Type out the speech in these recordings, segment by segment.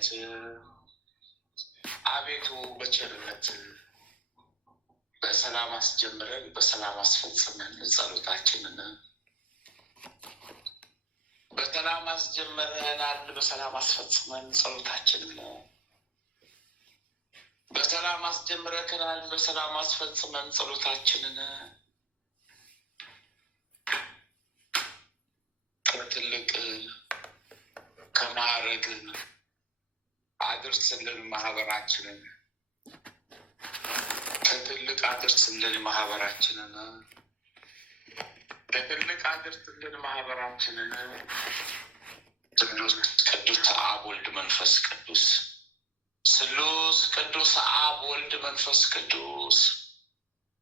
በቸርነት አቤቱ በቸርነት በሰላም አስጀምረን በሰላም አስፈጽመን ጸሎታችንን በሰላም አስጀምረናል፣ በሰላም አስፈጽመን ጸሎታችንን በሰላም አስጀምረናል፣ በሰላም አስፈጽመን ጸሎታችንን ከትልቅ ከማዕረግ አድርስልን ማህበራችንን ከትልቅ አድርስልን ማህበራችንን ከትልቅ አድርስልን ማህበራችንን ቅዱስ አብ ወልድ መንፈስ ቅዱስ ስሉስ ቅዱስ አብ ወልድ መንፈስ ቅዱስ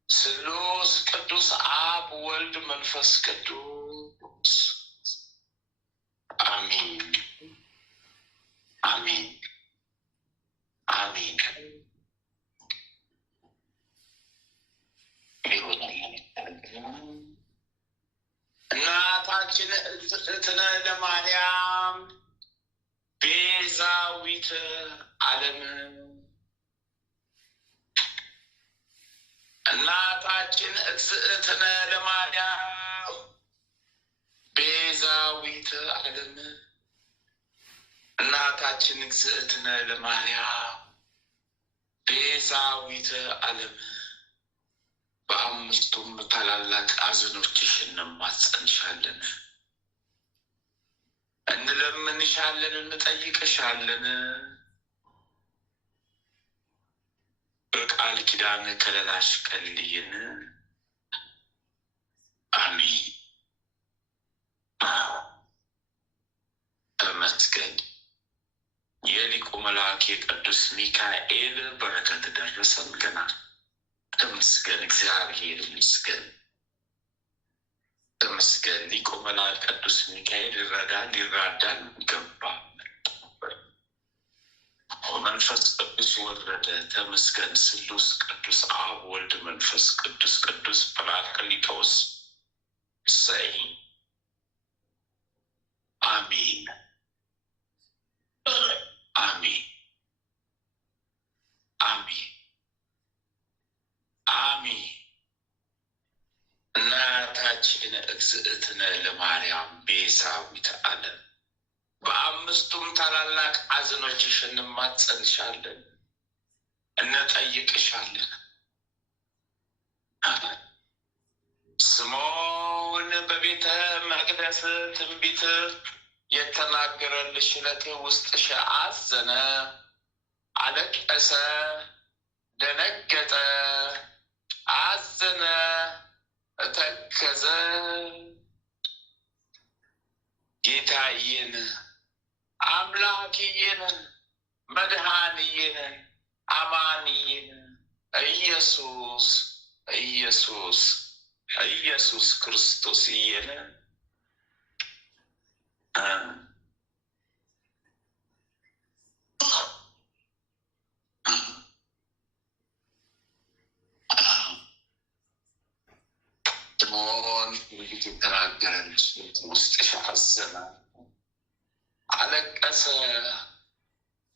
ስሉስ ቅዱስ አብ ወልድ መንፈስ ቅዱስ አሜን አሜን አሜን። እናታችን እግዝእትነ ለማርያም ቤዛዊት ዓለም እናታችን እግዝእትነ ለማርያም ቤዛዊት ዓለም እናታችን እግዝእትነ ለማርያም ቤዛዊተ ዓለም በአምስቱም ታላላቅ አዘኖችሽ እንማጸንሻለን፣ እንለምንሻለን፣ እንጠይቅሻለን። በቃል ኪዳን ከለላሽ ከልይን። አሜን። ተመስገን። የሊቁ መልአክ የቅዱስ ሚካኤል በረከት ደረሰን። ገና ተመስገን፣ እግዚአብሔር ይመስገን። ተመስገን። ሊቁ መልአክ ቅዱስ ሚካኤል ሊራዳን ገባ። መንፈስ ቅዱስ ወረደ። ተመስገን። ስሉስ ቅዱስ አብ ወልድ መንፈስ ቅዱስ ቅዱስ ጰራቅሊጦስ እሰይ። አሜን አሜን አሜን አሜን። እናታችን እግዝእትነ ለማርያም ቤዛዊተ ዓለም በአምስቱም ታላላቅ አዘኖችሽ እንማጸንሻለን፣ እንጠይቅሻለን። ስምዖን በቤተ መቅደስ ትንቢት የተናገረልሽ ዕለት ውስጥሽ አዘነ፣ አለቀሰ፣ ደነገጠ፣ አዘነ፣ ተከዘ። ጌታዬን አምላክዬን መድኃኒዬን አማንዬን ኢየሱስ ኢየሱስ ኢየሱስ ክርስቶስ እየነ ስምዖን የተናገረልሽ ውስጥሽ አዘነ፣ አለቀሰ፣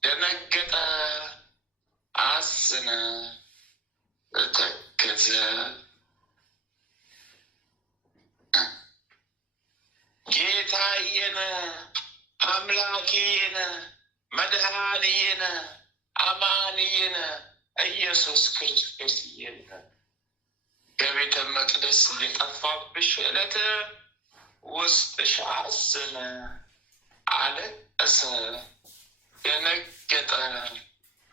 ደነገጠ፣ አዘነ፣ ተከዘ። ጌታዬን አምላኬን መድኃኒዬን አማንዬን ኢየሱስ ክርስቶስ እየነ ከቤተ መቅደስ የጠፋብሽ ዕለት ውስጥሽ አዘነ፣ አለቀሰ፣ ደነገጠ፣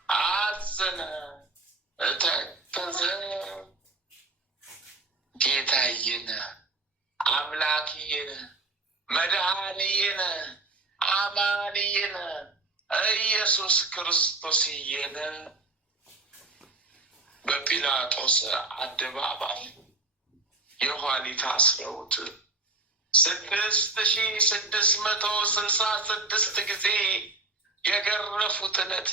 አዘነ፣ ተከዘ። ጌታዬን አምላክዬን መድኃኒዬን አማንዬን ኢየሱስ ክርስቶስ እየነ በጲላጦስ አደባባይ የኋሊት አስረውት 6666 ጊዜ የገረፉት ዕለት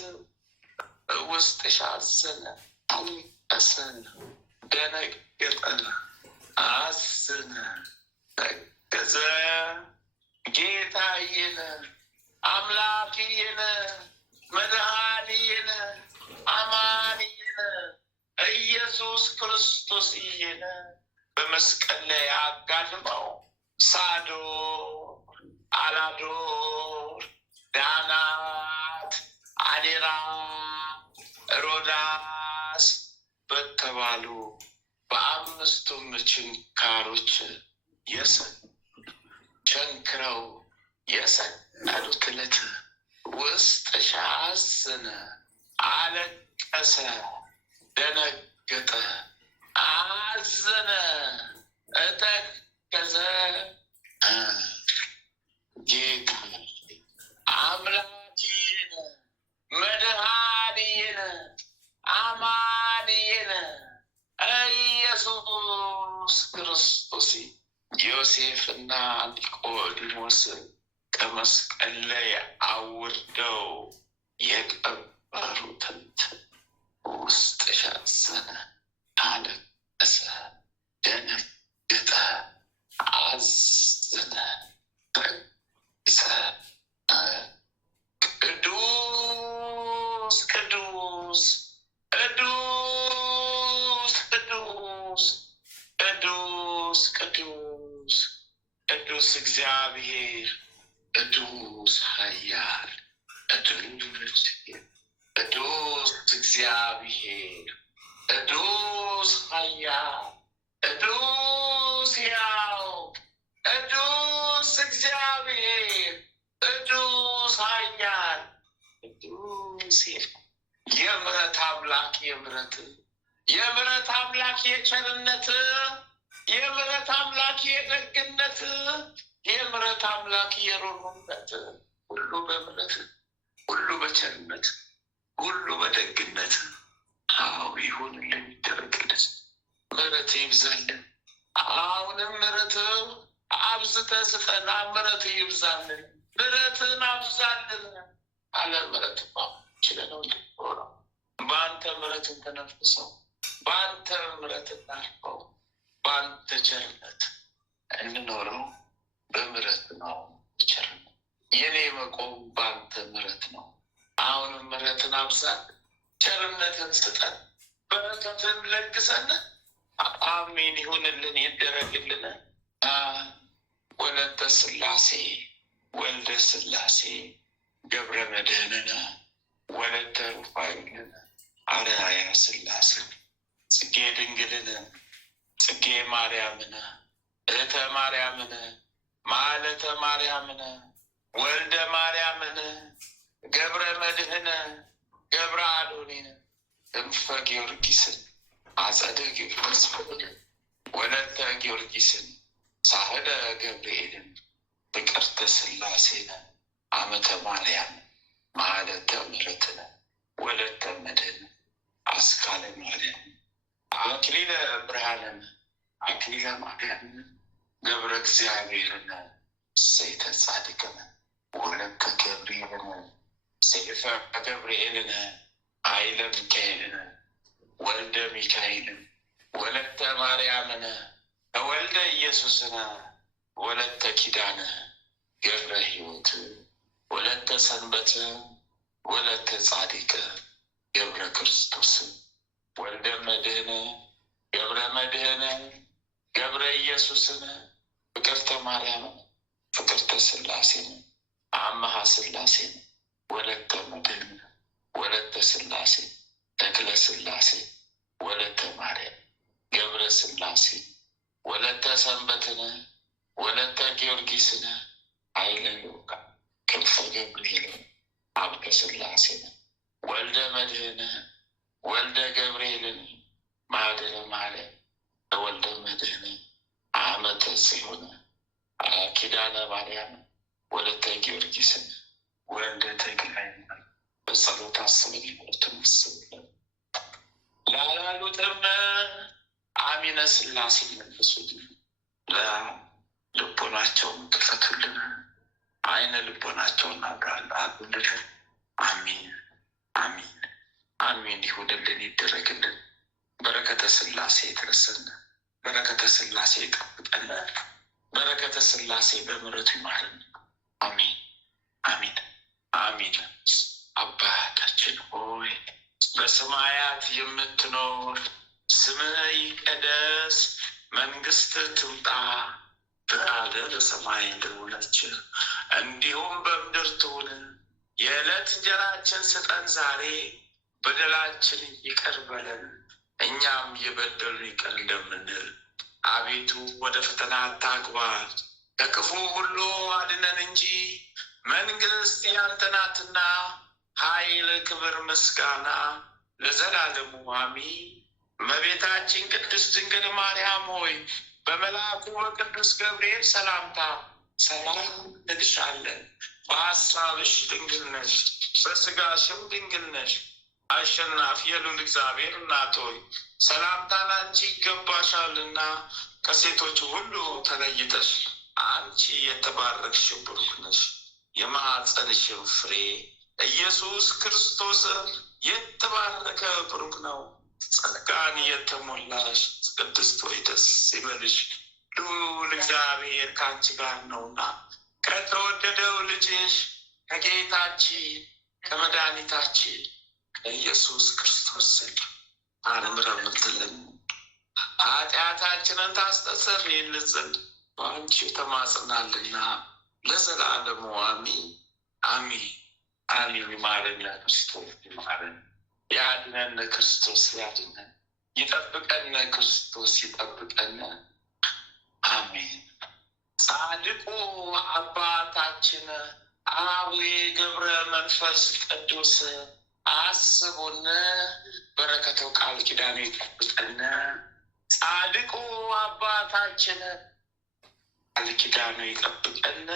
ውስጥሽ አዘነ፣ አለቀሰ፣ ደነገጠ፣ አዘነ፣ ተከዘ። ጌታዬን አምላክዬን መድኃኒነ አማኒነ ኢየሱስ ክርስቶስ እየነ በመስቀል ላይ አጋድመው ሳዶር፣ አላዶር፣ ዳናት፣ አዴራ፣ ሮዳስ በተባሉ በአምስቱም ችንካሮች ቸንክረው የሰቀሉት ዕለት ውስጥሽ አዘነ፣ አለቀሰ፣ ደነገጠ፣ አዘነ፣ ተከዘ። ጌታ አምላኬን መድኃኒዬን አማኑኤል ኢየሱስ ክርስቶስ ዮሴፍና ኒቆዲሞስ ከመስቀል ላይ አውርደው የቀበሩትን ውስጥሽ አዘነ፣ አለቀሰ፣ ደነገጠ፣ አዘነ፣ ተከዘ። ቅዱስ ቅዱስ ቅዱስ ቅዱስ ቅዱስ ቅዱስ ቅዱስ እግዚአብሔር ቅዱስ ኃያል ቅዱስ እግዚአብሔር ቅዱስ ኃያል ቅዱስ ሕያው ቅዱስ እግዚአብሔር ቅዱስ ኃያል ቅዱስ የምሕረት አምላክ የምሕረት አምላክ የቸርነት የምሕረት አምላክ የደግነት የምሕረት አምላክ የሩሩነት ሁሉ በምሕረት ሁሉ በቸርነት ሁሉ በደግነት አዎ ይሁንልን፣ ይደረግልን። ምሕረት ይብዛልን። አሁንም ምሕረት አብዝተህ ስጠን። ምሕረት ይብዛልን። ምሕረትን አብዛልን። አለ ምሕረት ችለነው ነው። በአንተ ምሕረትን ተነፍሰው፣ በአንተ ምሕረት እናርፈው፣ በአንተ ቸርነት እንኖረው። በምሕረት ነው ቸርነት። የኔ መቆም በአንተ ምሕረት ነው። አሁንም ምሕረትን አብዛል፣ ቸርነትን ስጠን፣ በረከትን ለግሰን። አሜን ይሁንልን፣ ይደረግልን። ወለተ ሥላሴ ወልደ ሥላሴ ገብረ መድኅንነ ወለተ ሩፋኤልን አርአያ ሥላሴ ጽጌ ድንግልን ጽጌ ማርያምን እህተ ማርያምን ማለተ ማርያምን ወልደ ማርያምን ገብረ መድኅን ገብረ አዶኒን ክንፈ ጊዮርጊስን አጸደ ጊዮርጊስ ወለተ ጊዮርጊስን ሳህለ ገብርኤልን ፍቅርተ ሥላሴን አመተ ማርያም ማለተ ምሕረትን ወለተ መድኅን አስካለ ማርያም አክሊለ ብርሃንን አክሊለ ማርያምን ገብረ እግዚአብሔርን ሰይተ ጻድቅን ወለተ ገብርኤልን ሰይፈ ገብርኤልን ኃይለ ሚካኤልን ወልደ ሚካኤልን ወለተ ማርያምን ወልደ ኢየሱስን ወለተ ኪዳን ገብረ ሕይወት ወለተ ሰንበት ወለተ ጻድቅ ገብረ ክርስቶስ ወልደ መድኅን ገብረ መድኅን ገብረ ኢየሱስን ፍቅርተ ማርያምን ፍቅርተ ሥላሴን አመሃ ሥላሴን ወለተ መድኅን ወለተ ሥላሴ ተክለ ሥላሴ ወለተ ማርያም ገብረ ሥላሴ ወለተ ሰንበትን ወለተ ጊዮርጊስን ኃይለ ሉቃ ክንፈ ገብርኤልን አብተ ሥላሴን ወልደ መድኅን ወልደ ገብርኤልን ማኅደረ ማርያም ወልደ መድኅን አመተ ጽዮን ኪዳነ ማርያም ወለተ ጊዮርጊስን ወልደ ተክለ ሃይማኖት በጸሎት አስበን ይሞትን አስብልን። ላላሉትም አሚነ ሥላሴ መንፈሱልን ለልቦናቸውን ክፈቱልን፣ አይነ ልቦናቸውን አብሩልን። አሚን አሚን አሚን ይሁንልን፣ ይደረግልን። በረከተ ሥላሴ ይድረሰን፣ በረከተ ሥላሴ ይጠብቀን፣ በረከተ ሥላሴ በምሕረቱ ይማረን። አሚን አሚን አሚን አባታችን ሆይ በሰማያት የምትኖር ስምህ ይቀደስ፣ መንግሥትህ ትምጣ፣ ፈቃድህ በሰማይ እንደሆነች እንዲሁም በምድር ትሁን። የዕለት እንጀራችንን ስጠን ዛሬ፣ በደላችን ይቅር በለን እኛም የበደሉንን ይቅር እንደምንል። አቤቱ ወደ ፈተና አታግባን፣ ከክፉ ሁሉ አድነን እንጂ መንግሥት ያንተ ናትና፣ ኃይል፣ ክብር፣ ምስጋና ለዘላለሙ አሜን። እመቤታችን ቅድስት ድንግል ማርያም ሆይ በመልአኩ በቅዱስ ገብርኤል ሰላምታ ሰላም እንልሻለን። በሐሳብሽ ድንግል ነሽ፣ በሥጋሽም ድንግል ነሽ። አሸናፊ የልዑል እግዚአብሔር እናት ሆይ ሰላምታ ላንቺ ይገባሻልና፣ ከሴቶች ሁሉ ተለይተሽ አንቺ የተባረክሽ ብሩክ ነሽ። የማኅፀንሽም ፍሬ ኢየሱስ ክርስቶስ የተባረከ ብሩክ ነው። ጸጋን የተሞላሽ ቅድስት ሆይ ደስ ይበልሽ፣ ልዑል እግዚአብሔር ከአንቺ ጋር ነውና ከተወደደው ልጅሽ ከጌታችን ከመድኃኒታችን ከኢየሱስ ክርስቶስ ዘንድ ምሕረትን ኃጢአታችንን ታስተሰርይልን ዘንድ በአንቺ ተማጽናልና ለዘላለሙ አሜን አሜን አሜን። ይማረን ክርስቶስ ይማረን፣ ያድነን ክርስቶስ ያድነን፣ ይጠብቀን ክርስቶስ ይጠብቀን። አሜን። ጻድቁ አባታችን አቡነ ገብረ መንፈስ ቅዱስ አስቡን፣ በረከተው ቃል ኪዳኑ ይጠብቀን። ጻድቁ አባታችን ቃል ኪዳኑ ይጠብቀን።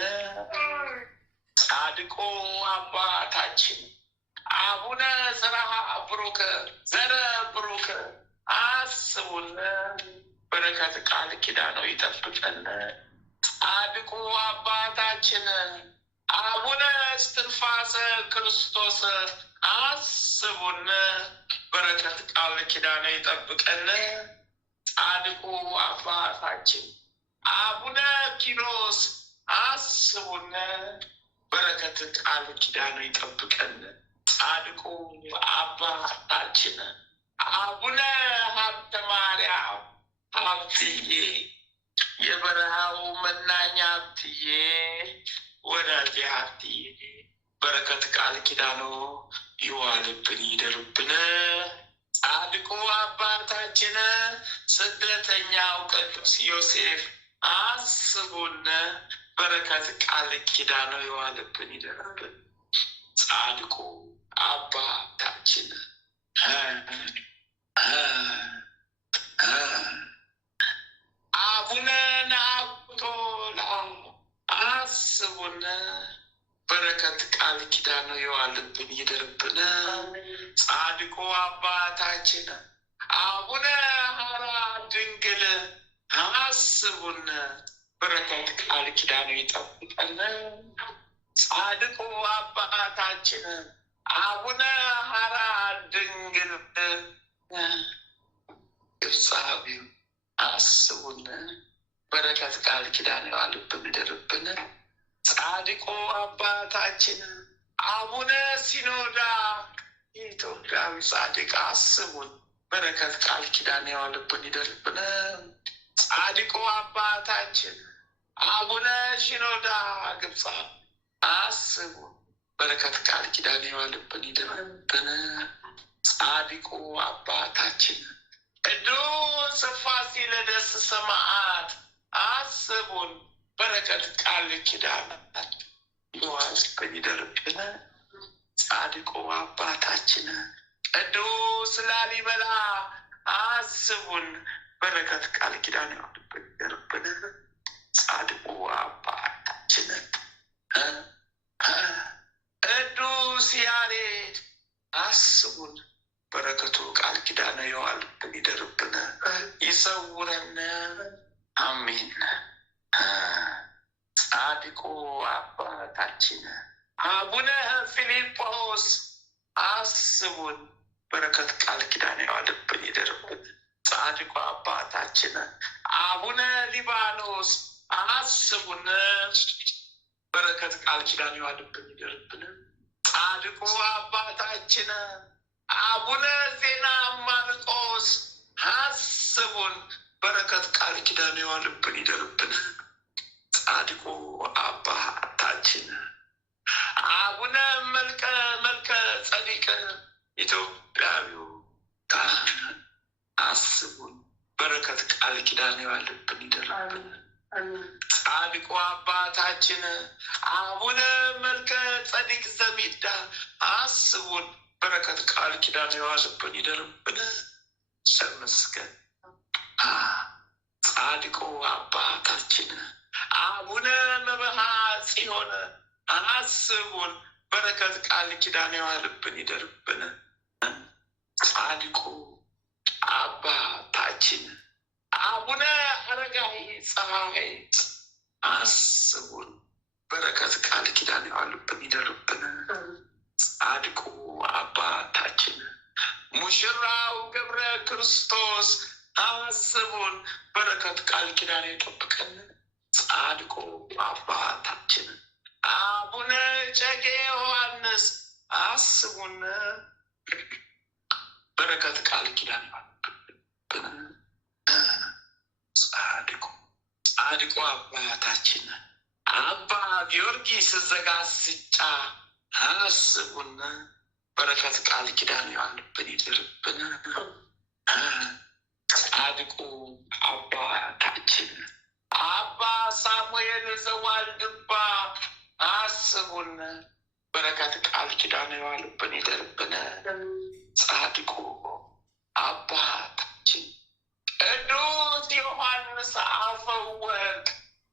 ጻድቁ አባታችን አቡነ ዘርአ ብሩክ ዘረ ብሩክ አስቡን፣ በረከት ቃል ኪዳኑ ይጠብቀን። ጻድቁ አባታችን አቡነ እስትንፋሰ ክርስቶስ አስቡን፣ በረከት ቃል ኪዳኑ ይጠብቀን። ጻድቁ አባታችን አቡነ ኪሮስ አስቡን፣ በረከት ቃል ኪዳኑ ይጠብቀን። ጻድቁ አባታችን አቡነ ሀብተ ማርያም ሀብትዬ፣ የበረሃው መናኛ ሀብትዬ፣ ወዳጄ ሀብትዬ፣ በረከት ቃል ኪዳኑ ይዋልብን ይደርብን። ጻድቁ አባታችን ስደተኛው ቅዱስ ዮሴፍ አስቡን፣ በረከት ቃል ኪዳኑ ይዋልብን ይደርብን። ጻድቁ አባታችን አቡነ ናኩቶ አስቡን፣ በረከት ቃል ኪዳኑ ይዋልብን ይደርብን። ጻድቁ አባታችን አቡነ ሐራ ድንግል አስቡን፣ በረከት ቃል ኪዳኑ ይጠብቀን። ጻድቁ አባታችን አቡነ ሐራ ድንግል ግብፃዊው አስቡን፣ በረከት ቃል ኪዳኑ ይዋልብን ይደርብን። ጻድቁ አባታችን አቡነ ሲኖዳ ኢትዮጵያዊ ጻድቅ አስቡን፣ በረከት ቃል ኪዳኑ ይዋልብን ይደርብን። ጻድቁ አባታችን አቡነ ሲኖዳ ግብፃ አስቡን፣ በረከት ቃል ኪዳኑ ይዋልብን ይደርብን። ጻድቁ አባታችን ቅዱስ ፋሲለደስ ሰማዕት አስቡን፣ በረከት ቃል ኪዳኑ ይዋልብን ይደርብን። ጻድቁ አባታችን ቅዱስ ላሊበላ አስቡን፣ በረከት ቃል ኪዳኑ ይዋልብን ይደርብን። ጻድቁ አባታችን ቅዱስ ያሬድ አስቡን፣ በረከቱ ቃል ኪዳኑ ይዋልብን ይደርብን፣ ይሰውረን። አሜን። ጻድቁ አባታችን አቡነ ፊልጶስ አስቡን፣ በረከት ቃል ኪዳኑ ይዋልብን ይደርብን። ጻድቁ አባታችን አቡነ ሊባኖስ አስቡን፣ በረከት ቃል ኪዳኑ ይዋልብን ይደርብን። ጻድቁ አባታችን አቡነ ዜና ማርቆስ አስቡን። በረከት ቃል ኪዳን የዋልብን ይደርብን። ጻድቁ አባታችን አቡነ መልከ ጸዲቅ ኢትዮጵያዊው አስቡን። በረከት ቃል ኪዳን የዋልብን ይደርብን። ጻድቁ አባታችን አቡነ መልከ ጸዲቅ ዘሚዳ አስቡን። በረከት ቃል ኪዳን የዋልብን ይደርብን። ተመስገን። ጻድቁ አባታችን አቡነ መብሃ ጽዮን አስቡን። በረከት ቃል ኪዳን የዋልብን ይደርብን። ጻድቁ አባታችን አቡነ አረጋዊ ፀሐይ አስቡን። በረከት ቃል ኪዳን የዋልብን ይደርብን። ጻድቁ አባታችን ሙሽራው ገብረ ክርስቶስ አስቡን። በረከት ቃል ኪዳን ይጠብቀን። ጻድቁ አባታችን አቡነ እጨጌ ዮሐንስ አስቡን። በረከት ቃል ኪዳን ይጠብቀን። ጻድቁ አባታችን አባ ጊዮርጊስ ዘጋስጫ አስቡን። በረከት ቃል ኪዳን ይዋልብን ይድርብን። ጻድቁ አባታችን አባ ሳሙኤል ዘዋልድባ አስቡን። በረከት ቃል ኪዳን ይዋልብን ይድርብን። ጻድቁ አባታችን ቅዱስ ዮሐንስ አፈወርቅ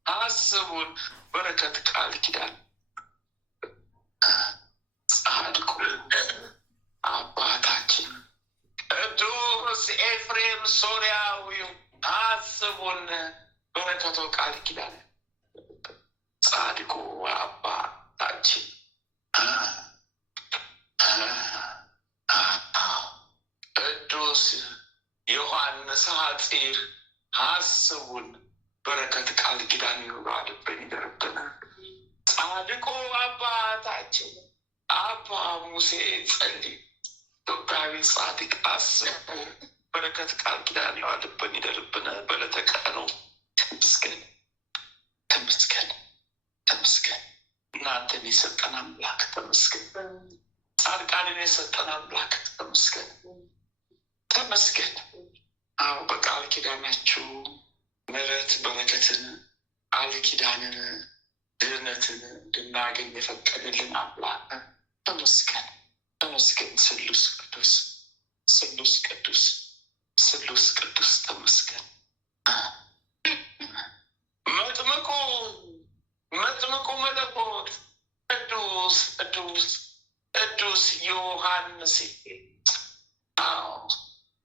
አስቡን። በረከት ቃል ኪዳን። ጻድቁ አባታችን ቅዱስ ኤፍሬም ሶርያዊው አስቡን። በረከቶ ቃል ኪዳን። ጻድቁ አባታችን ቅዱስ ዮሐንስ ሐጺር አስቡን። በረከት ቃል ኪዳን ይዋልብን ይደርብን። ጻድቁ አባታችን አባ ሙሴ ጸሊም ኢትዮጵያዊ ጻድቅ አስቡ። በረከት ቃል ኪዳን ይዋልብን ይደርብን። በዕለተ ቀኑ ተመስገን ተመስገን ተመስገን። እናንተን የሰጠን አምላክ ተመስገን። ጻድቃንን የሰጠን አምላክ ተመስገን ተመስገን። አዎ በቃል ኪዳናችሁ ምሕረት በረከትን ቃል ኪዳንን ድህነትን እንድናገኝ የፈቀደልን አምላክ ተመስገን ተመስገን። ስሉስ ቅዱስ ስሉስ ቅዱስ ስሉስ ቅዱስ ተመስገን። መጥምቁ መለኮት ቅዱስ ቅዱስ ቅዱስ ዮሐንስ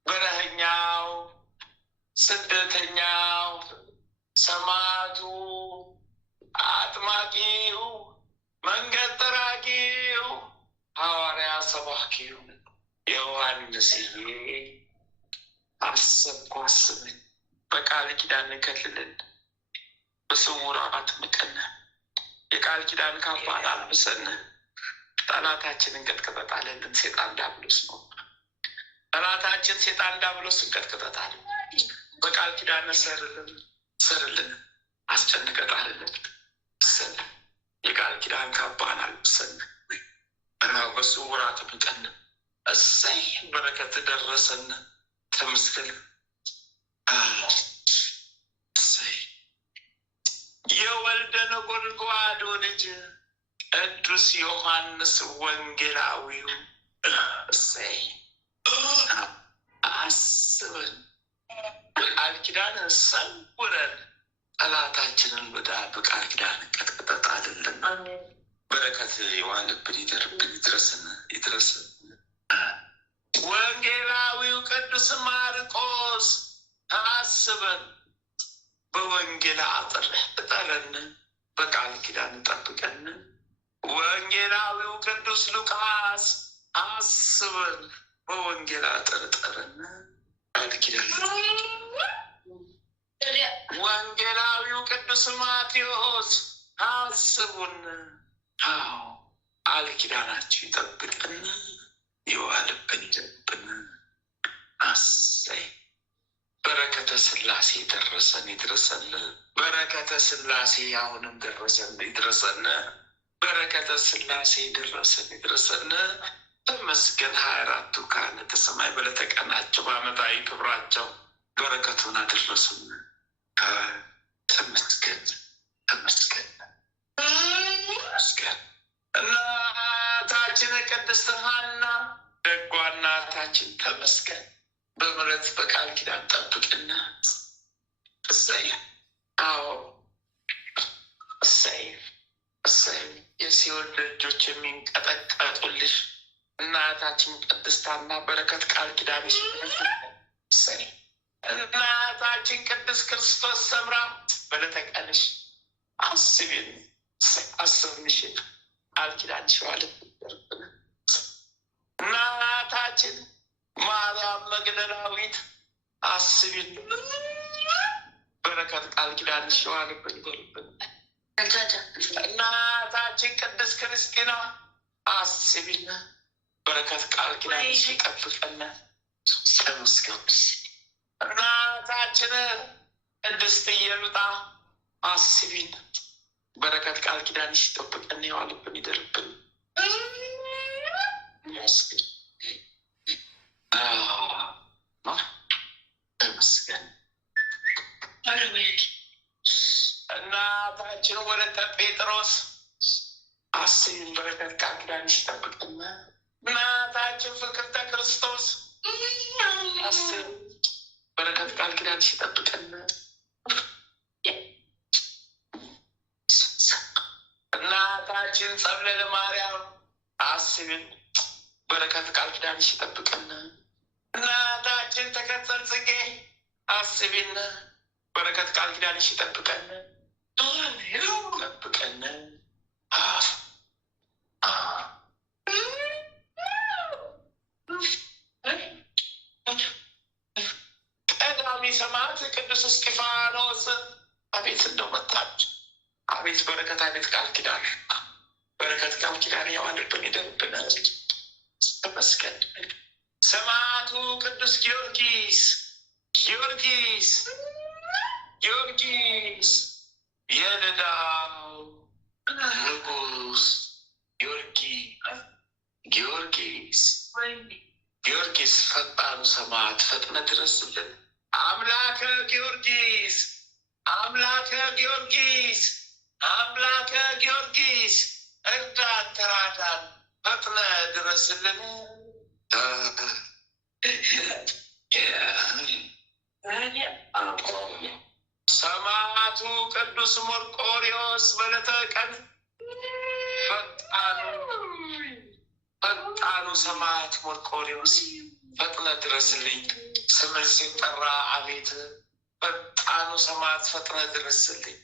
በረኸኛው ስደተኛው ሰማዕቱ አጥማቂው መንገድ ጠራጊው ሐዋርያ ሰባኪው ዮሐንስዬ አሰብኩ አስበኝ። በቃል ኪዳን ከልለን በስውር አጥምቀን የቃል ኪዳን ካባን አልብሰን ጠላታችንን ቀጥቅጠጣለን። ሴጣን ዲያብሎስ ነው ጠላታችን። ሴጣን ዲያብሎስ እንቀጥቅጠጣለን። በቃል ኪዳን ሰርልን አስጨንቀጣለን። የቃል ኪዳን ካባን አልብሰን በስውር አጥምቀን እሰይ በረከት ደረሰን። ተመስገን። እሰይ የወልደ ነጎድጓድ ልጅ ቅዱስ ዮሐንስ ወንጌላዊው እሰይ አስበን በቃል ኪዳን ሰውረን ጠላታችንን በቃል ኪዳን ቀጥቅጠጣልን። በረከት የዋለብን ይደርብን ይድረስን። ወንጌላዊው ቅዱስ ማርቆስ አስበን በወንጌል አጥር እጠረን። በቃል ኪዳን ጠብቀን። ወንጌላዊው ቅዱስ ሉቃስ አስበን በወንጌል አጥር እጠረን። ቃል ኪዳን። ወንጌላዊው ቅዱስ ማቴዎስ አስቡን። ቃል ኪዳናችሁ ይጠብቅን፣ ይዋልብን፣ ይደብን። አሰይ በረከተ ስላሴ ደረሰን ይድረሰን። በረከተ ስላሴ አሁንም ደረሰን ይድረሰን። በረከተ ስላሴ ደረሰን ይድረሰን። ተመስገን 24ቱ ካህናተ ሰማይ በዕለተ ቀናቸው በዓመታዊ ክብራቸው በረከቱን አደረሱን። ተመስገን ተመስገን ተመስገን። እናታችን ቅድስት ሐና ደጓ እናታችን ተመስገን። በምሕረት በቃል ኪዳን ጠብቅና እሰይ። አዎ እሰይ እሰይ። የሲኦል ደጆች የሚንቀጠቀጡልሽ እናታችን ቅድስት ሐና በረከት ቃል ኪዳን እሰይ። እናታችን ቅድስት ክርስቶስ ሰምራ በዕለተ ቀንሽ አስቢን፣ አስብንሽ ቃል ኪዳንሽ ዋልብን። እናታችን ማርያም መግደላዊት አስቢን፣ በረከት ቃል ኪዳንሽ ዋልብን ይበልብን። እናታችን ቅድስት ክርስቲና አስቢን፣ በረከት ቃል ኪዳንሽ ይጠብቀን። ተመስገን። እናታችን ቅድስት ኢየሉጣ አስቢን፣ በረከት ቃል ኪዳንሽ ይጠብቀን፣ ይዋልብን፣ ይደርብን። ተመስገን። እናታችን ወለተ ጴጥሮስ አስቢን፣ በረከት ቃል ኪዳንሽ ይጠብቀን። እናታችን ፍቅርተ ክርስቶስ አስቢን፣ በረከት ቃል ኪዳንሽ ይጠብቀን። እናታችን ጸብለለ ማርያም አስቢን፣ በረከት ቃል ኪዳንሽ ይጠብቀን። እናታችን ተከተል ጽጌ አስቢን፣ በረከት ቃል ኪዳንሽ ይጠብቀን ይጠብቀን። ቀዳሚ ሰማዕት ቅዱስ እስጢፋኖስ አቤት እንደው መጣች። አቤት በረከት አይነት ቃል ኪዳን፣ በረከት ቃል ኪዳን የዋልብን ይደርብን። ተመስገን። ሰማዕቱ ቅዱስ ጊዮርጊስ ጊዮርጊስ ጊዮርጊስ የልዳው ንጉስ ጊዮርጊስ ጊዮርጊስ ፈጣኑ ሰማዕት ፈጥነ ድረስልን። አምላከ ጊዮርጊስ አምላከ ጊዮርጊስ አምላከ ጊዮርጊስ እርዳን፣ ተራዳን፣ ፈጥነ ድረስልን። ሰማዕቱ ቅዱስ መርቆሬዎስ በዕለተ ቀን ፈጣኑ ሰማዕት መርቆሬዎስ ፈጥነ ድረስልኝ። ስምን ሲጠራ አቤት ፈጣኑ ሰማዕት ፈጥነ ድረስልኝ።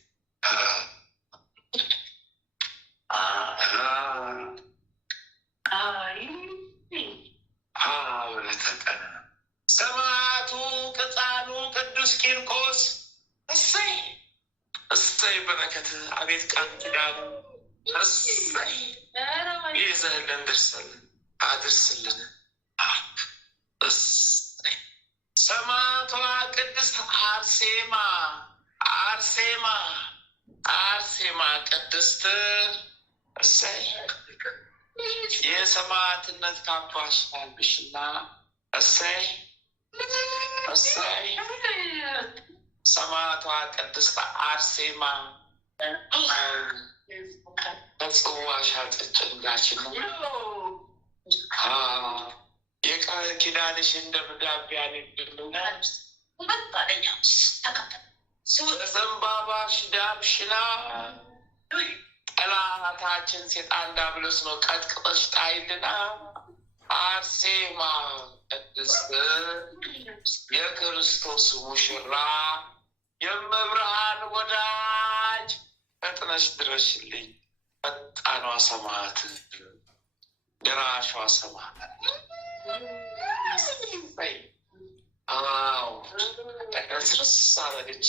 በዕለተ ቀን ሰማዕቱ ቅጣኑ ቅዱስ ቂርቆስ እሰይ እሰይ፣ በረከት አቤት ቃል ኪዳኑ እሰይ ይዘህልን ድርሰልን አድርስልን። እሰይ ሰማዕቷ ቅድስት አርሴማ ቅድስት እሰይ የሰማዕትነት ካባሽ አልብሽና እሰይ እሰይ ሰማዕቷ ቅድስት አርሴማ በጽዋሽ አጥጭንጋችን የቃል ኪዳንሽን ደብዳቤ ያነብልና ዘንባባሽ ዳብሽና ጠላታችን ሴጣን ዲያብሎስ ነው ቀጥቅጠሽ ጣይልና። አርሴማ ቅድስት የክርስቶስ ሙሽራ የመብርሃን ወዳጅ ፈጥነሽ ድረሽልኝ። ፈጣኗ ሰማዕት ደራሿ ሰማዕት ጠቀስርስ አረገች።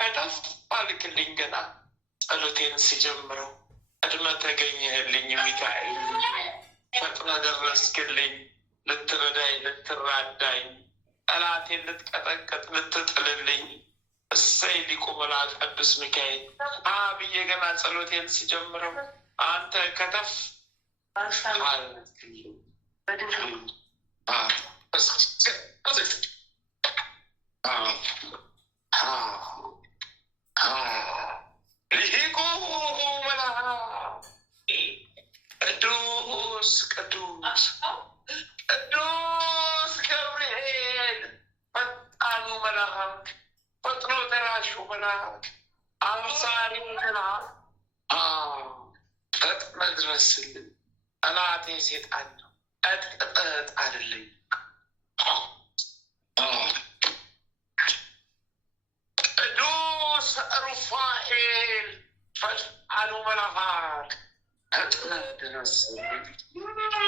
ከደፍ አልክልኝ ገና ጸሎቴን ሲጀምረው ቀድመ ተገኘህልኝ ሚካኤል ፈጥነ ደረስክልኝ ልትረዳኝ ልትራዳኝ ጠላቴን ልትቀጠቅጥ ልትጥልልኝ እሰይ ሊቁ መልአክ ቅዱስ ሚካኤል ብዬ ገና ጸሎቴን ሲጀምረው አንተ ከተፍ ሊቁ መልአክ ቅዱስ ቅዱስ ቅዱስ ገብርኤል ፈጣኑ መልአክ ፈጥኖ ደራሹ መልአክ አብሳሪው መልአክ ፈጥነ ድረስልን። ጠላቴ ሴጣን ነው ቀጥቅጠት አልልኝ። ቅዱስ ሩፋኤል ፈጣኑ መልአክ ፈጥነ ድረስልን።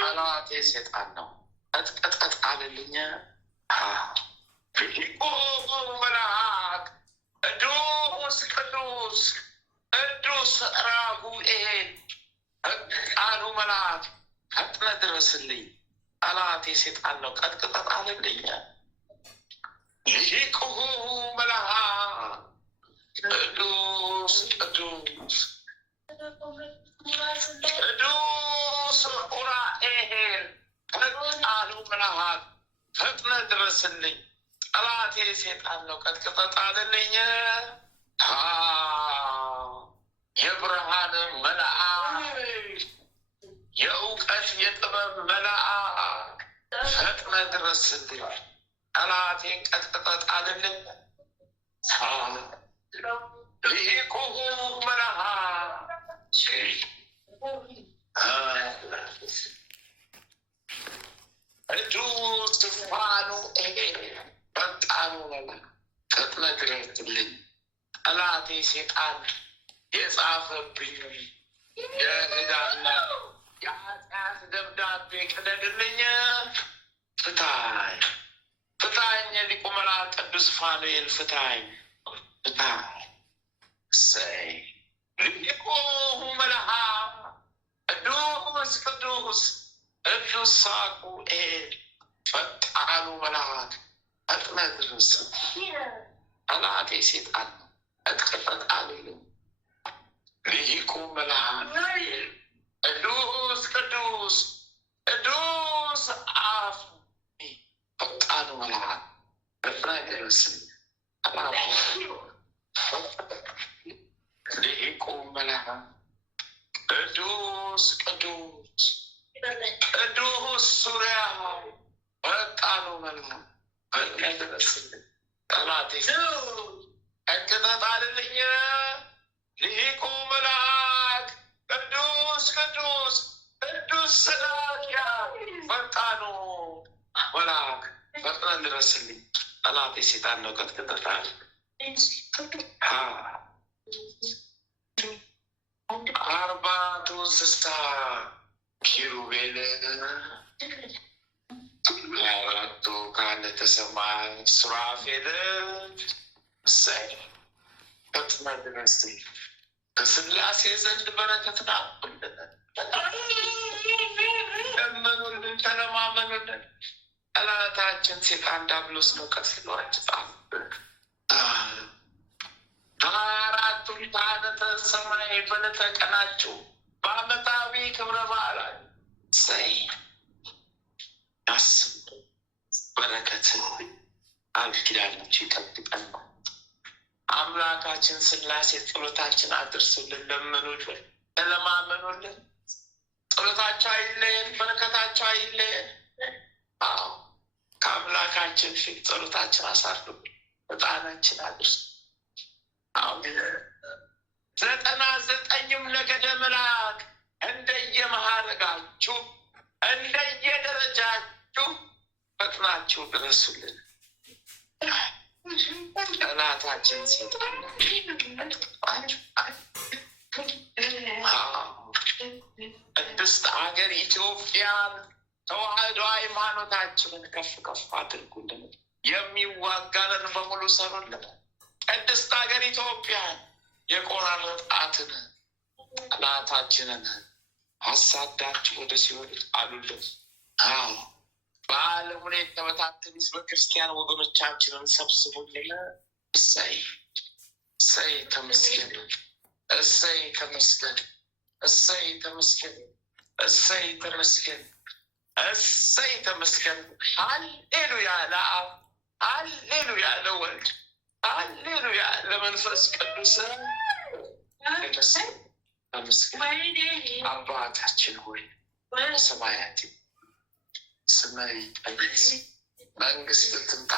ጠላቴ ሴጣን ነው ቀጥቅጠት አልልኝ። ሊቁ መልአክ ቅዱስ ቅዱስ ቅዱስ ራጉኤል ፈጣኑ መልአክ ፈጥነ ድረስልኝ። ጠላቴ ሴጣን ነው ቀጥቅጠት አልልኝ። ሊቁ መልአክ ቅዱስ ቅዱስ ቅዱስ ኡራኤል ፈጣኑ መልአክ ፈጥነ ድረስልኝ። ጠላቴ ሴጣን ነው ቀጥቅጠት አልልኝ። የብርሃን መልአክ የእውቀት የጥበብ መልአክ ፈጥነ ድረስልኝ። ጠላቴን ቀጥቅጠት አልልኝ። ሊቁ መልአክ ቅዱስ ፋኑኤል ፈጣኑ መልአክ ፈጥነ ድረስልኝ። ጠላቴ ሴጣን የጻፈብኝ የዕዳና የኃጢአት ደብዳቤ ቅደድልኝ። ፍታኝ ፍታኝ ሊቁ መልአክ ቅዱስ ፋኑኤል ፍታኝ ፍታኝ። እሰይ ሊቁ መልአክ ቅዱስ ቅዱስ ቅዱስ ራጉኤል ፈጣኑ መልአክ ፈጥነ ድረስ። ጠላቴ ሴጣን ነው ቀጥቅጠት አልልኝ። ሊቁ መልአክ ቅዱስ ቅዱስ ቅዱስ አፍ ፈጣኑ መልአክ ፈጥነ ድረስ። ሊቁ መልአክ ቅዱስ ቅዱስ ቅዱስ ሱሪያ ፈጣኑ መልአክ ፈጥነ ድረስልኝ። ጠላቴ ቀጥቅጠት አልልኝ። ሊቁ መልአክ ቅዱስ ቅዱስ ቅዱስ ስላሴ ፈጣኑ መልአክ ፈጥነ ድረስልኝ። ጠላቴ ሴጣን ነው ቀጥቅጠት አልልኝ። አርባዕቱ እንስሳ ኪሩቤል አራቱ ካህናተ ሰማይ ሱራፌል እሰይ ፈጥነ ድረስልኝ። ከስላሴ ዘንድ በረከትን አቁልን። ለምኑልን ተለማመኑልን። ጠላታችን ሴጣን ዲያብሎስ ነው ቀስሏቸው ጻፉብን። አራቱን ካህናተ ሰማይ በዕለተ ቀናቸው በዓመታዊ ክብረ በዓላት እሰይ ያስቡ በረከትን ቃል ኪዳናቸው ይጠብቀን። አምላካችን ስላሴ ጸሎታችን አድርሱልን። ለምኑልን ተለማመኑልን። ጸሎታቸው አይለየን፣ በረከታቸው አይለየን። ከአምላካችን ፊት ጸሎታችን አሳርጉልን፣ ዕጣናችን አድርሱ። 99 ነገደ መላእክት እንደየማዕረጋችሁ እንደየደረጃችሁ ፈጥናችሁ ድረሱልን። ጠላታችን ሴጣን ቅድስት ሀገር ኢትዮጵያን ተዋህዶ ሃይማኖታችንን ከፍ ከፍ አድርጉልን። የሚዋጋንን በሙሉ ሰሩልን። ቅድስት ሀገር ኢትዮጵያን የቆራረጣትን ጠላታችንን አሳዳችሁ ወደ ሲኦል ጣሉልን። አዎ በዓለም ላይ የተበታተኑ ሕዝበ ክርስቲያን ወገኖቻችንን ሰብስቡልን። እሰይ እሰይ ተመስገን፣ እሰይ ተመስገን፣ እሰይ ተመስገን፣ እሰይ ተመስገን፣ እሰይ ተመስገን። ሃሌሉያ ለአብ፣ ሃሌሉያ ለወልድ፣ ሃሌሉያ ለመንፈስ ቅዱስ ተመስገን። አባታችን ሆይ በሰማያት ስምህ ይቀደስ፣ መንግሥትህ ትምጣ፣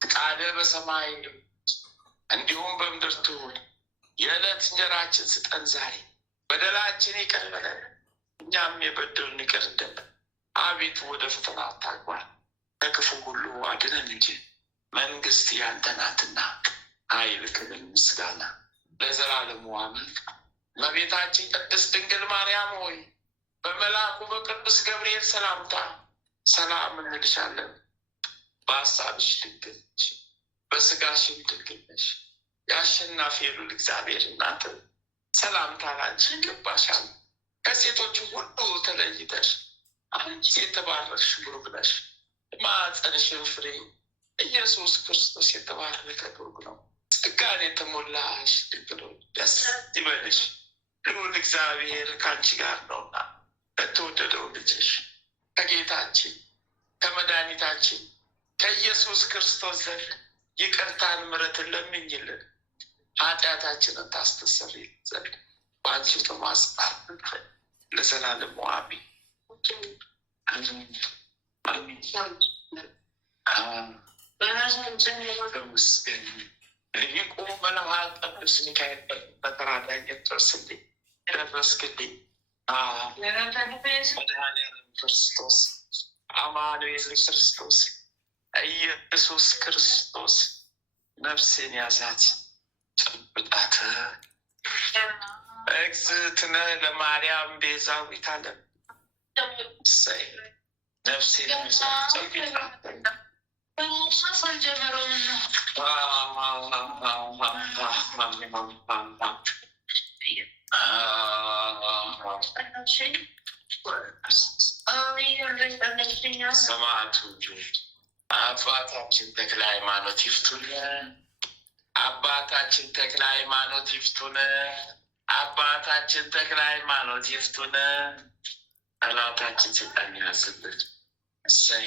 ፈቃድህ በሰማይ እንዲሁም በምድር ትሁን። የዕለት እንጀራችንን ስጠን ዛሬ፣ በደላችን ይቅር በለን እኛም የበደሉንን ይቅር እንደምንል፣ አቤቱ ወደ ፈተና አታግባን ከክፉ ሁሉ አድነን እንጂ መንግሥት ያንተ ናትና፣ ኃይል፣ ክብር፣ ምስጋና ለዘላለሙ አሜን። እመቤታችን ቅድስት ድንግል ማርያም ሆይ በመልአኩ በቅዱስ ገብርኤል ሰላምታ ሰላም እንልሻለን። በሐሳብሽ ድንግል ነሽ፣ በሥጋሽም ድንግል ነሽ። የአሸናፊ ልዑል እግዚአብሔር እናት ሰላምታ ላንቺ ይገባሻል። ከሴቶች ሁሉ ተለይተሽ አንቺ የተባረክሽ ቡሩክ ነሽ። የማኅፀንሽን ፍሬ ኢየሱስ ክርስቶስ የተባረከ ቡሩክ ነው። ጸጋን የተሞላሽ ድንግል ሆይ ደስ ይበልሽ፣ ልዑል እግዚአብሔር ከአንቺ ጋር ነውና ከተወደደው ልጅሽ ከጌታችን ከመድኃኒታችን ከኢየሱስ ክርስቶስ ዘንድ ይቅርታን ምሕረትን ለምኝልን ኃጢአታችንን ታስተሰርይልን ዘንድ በአንቺ ተማጽናለን ለዘላለሙ አሜን። ተመስገን። ሊቁ መልአክ ቅዱስ ሚካኤል በተራዳኢነት ደረስክልኝ። መድኃኔዓለም ክርስቶስ አማኑኤል ክርስቶስ ኢየሱስ ክርስቶስ ነፍሴን ያዛት ጨብጣት። እግዝእትነ ለማርያም ቤዛዊተ ዓለም እሰይ ነፍሴን ያዛት ጨብጣት። ሰማዕቱ አባታችን ተክለ ሃይማኖት ይፍቱን፣ አባታችን ተክለ ሃይማኖት ይፍቱን፣ አባታችን ተክለ ሃይማኖት ይፍቱን። ጠላታችን ስልጣን ያዝልን። እሰይ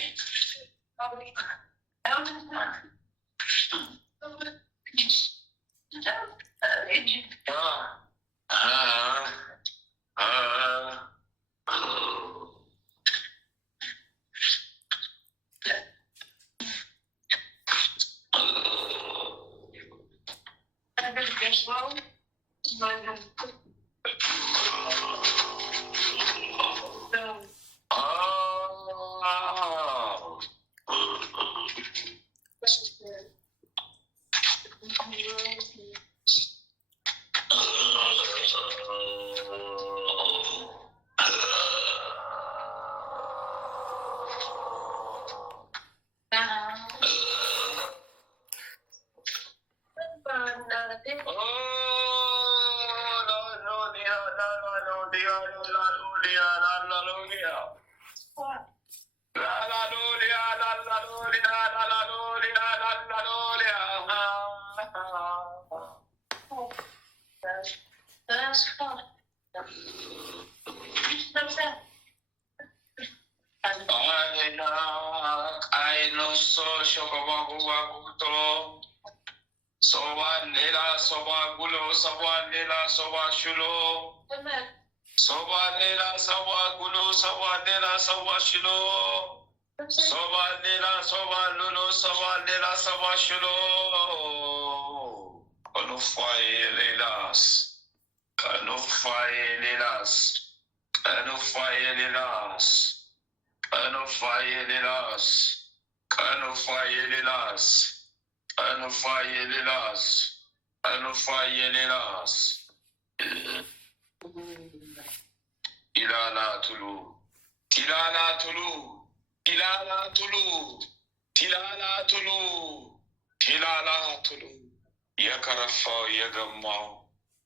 የከረፋው የገማው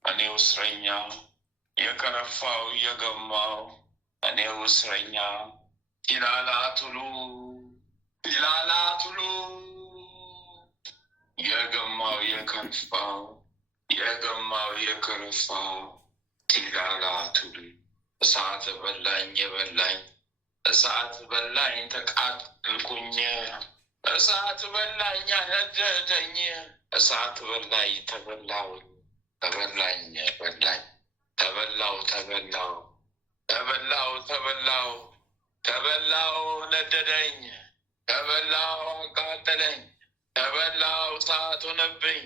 እኔው እስረኛ የከረፋው የገማው እኔው እስረኛ ይላላቱሉ ይላላቱሉ የገማው የከረፋው የገማው የከረፋው ይላላቱሉ እሳት በላኝ የበላኝ እሳት በላኝ ተቃጠልኩኝ እሳት በላኝ አነደደኝ እሳት በላኝ ተበላው ተበላኝ በላኝ ተበላው ተበላው ተበላው ተበላው ተበላው ነደደኝ ተበላው አቃጠለኝ ተበላው እሳት ሆነብኝ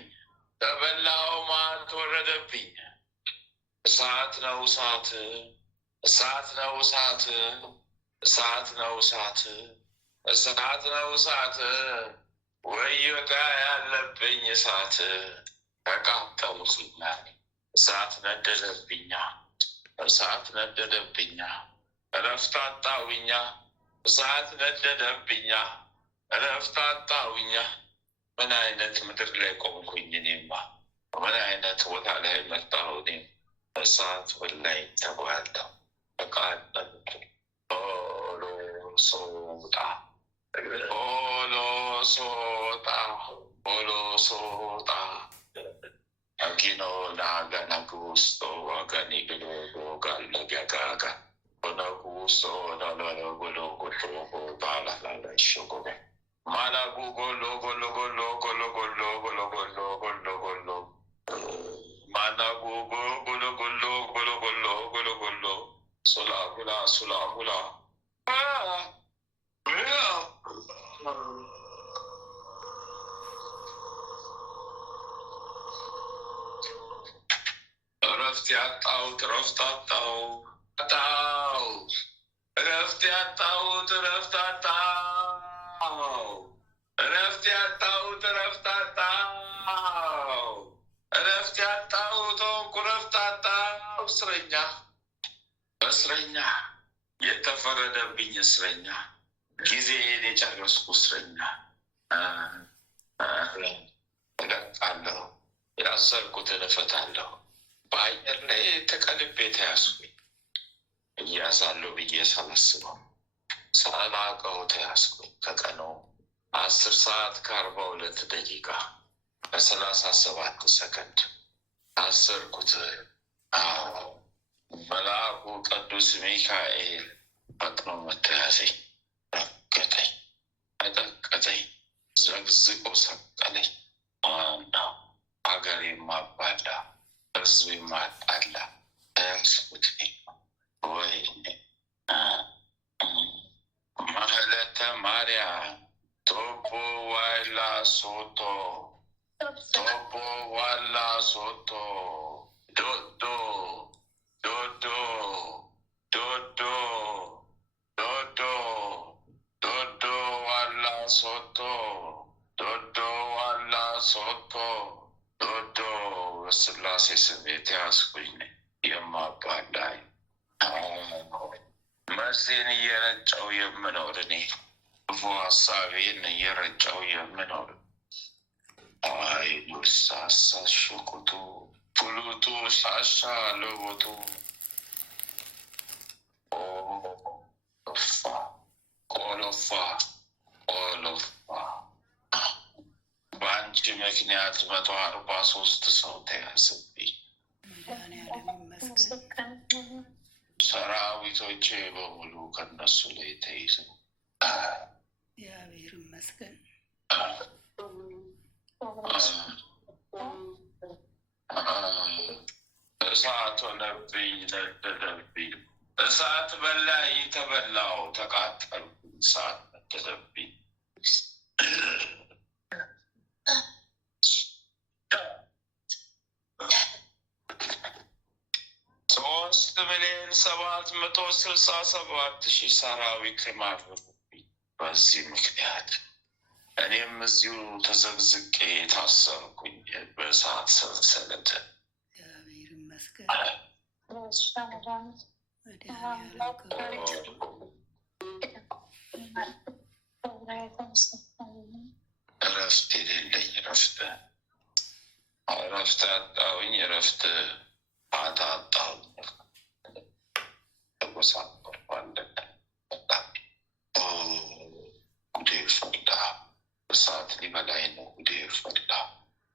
ተበላው ማት ወረደብኝ እሳት ነው እሳት እሳት ነው እሳት እሳት ነው እሳት እሳት ነው እሳት ወዮታ ያለብኝ እሳት ተቃጠልኩኝ እሳት ነደደብኛ እሳት ነደደብኛ እረፍት አጣሁኛ እሳት ነደደብኛ እረፍት አጣሁኛ ምን አይነት ምድር ላይ ቆምኩኝ እኔማ ምን አይነት ቦታ ላይ መጣሁ እኔም እሳት በላይ ተጓለሁ ተቃጠልኩ ኦሎ ሶጣ ኦሎ ሶጣ ኦሎ ሶጣ Akino naga nagusto agani gulo galo gaga ono gusto no gulo gulo bala la shogo mala gulo gulo gulo gulo gulo gulo gulo gulo gulo mana gulo gulo gulo gulo gulo gulo gulo sula gula እረፍት ያጣሁት እረፍት አጣሁ እረፍት ያጣሁት እረፍት አጣሁ እረፍት ያጣሁት እረፍት አጣሁ እረፍት ያጣሁት እረፍት አጣሁ እስረኛ እስረኛ የተፈረደብኝ እስረኛ ጊዜዬን የጨረስኩ እስረኛ እለቃለሁ ያሰርኩትን እፈታለሁ በአየር ላይ ተቀልቤ ተያዝኩኝ እያሳለሁ ብዬ ሳላስበው ሳላውቀው ተያዝኩኝ ከቀኑ 10:42 ከ37 አሰርኩት መልአኩ ቅዱስ ሚካኤል ፈጥኖ መተያዘኝ ረገጠኝ አጠቀጠኝ ዘግዝቆ ሰቀለኝ ዋናው ሀገር የማባላ ህዝብ የማጣላ ያስኩት ወይ ማህለተ ማርያም ቶቦ ዋላ ሶቶ ቶቦ ዋላ ሶቶ ዶዶ ዶዶ ዶዶ ዶዶ ዶዶ ዋላ ሶቶ ዶዶ ዋላ ሶቶ ዶዶ በስላሴ ስም የተያዝኩኝ የማባላኝ መርዜን እየረጨው የምኖር እኔ ክፉ ሀሳቤን እየረጨው የምኖር አይኑ ሳሳ ሽቁቱ ፉሉቱ ሳሻ ለቦቱ ኦሎፋ ቆሎፋ ቆሎፋ በአንቺ ምክንያት 143 ሰው ተያዘብኝ። ሰራዊቶቼ በሙሉ ከነሱ ላይ ተይዘው እግዚአብሔር ይመስገን። እሳት ሆነብኝ፣ ነደደብኝ። እሳት በላይ ተበላው፣ ተቃጠልኩ። እሳት ነደደብኝ። 3,767,000 ሰራዊት ማረኩብኝ። በዚህ ምክንያት እኔም እዚሁ ተዘግዝቄ ታሰርኩኝ በእሳት ሰንሰለት። እግዚአብሔር ይመስገን። እረፍት የሌለኝ እረፍት እረፍት አጣሁኝ፣ እረፍት አጣሁኝ። ጉዴ ፈላ፣ እሳት ሊበላኝ ነው። ጉዴ ፈላ፣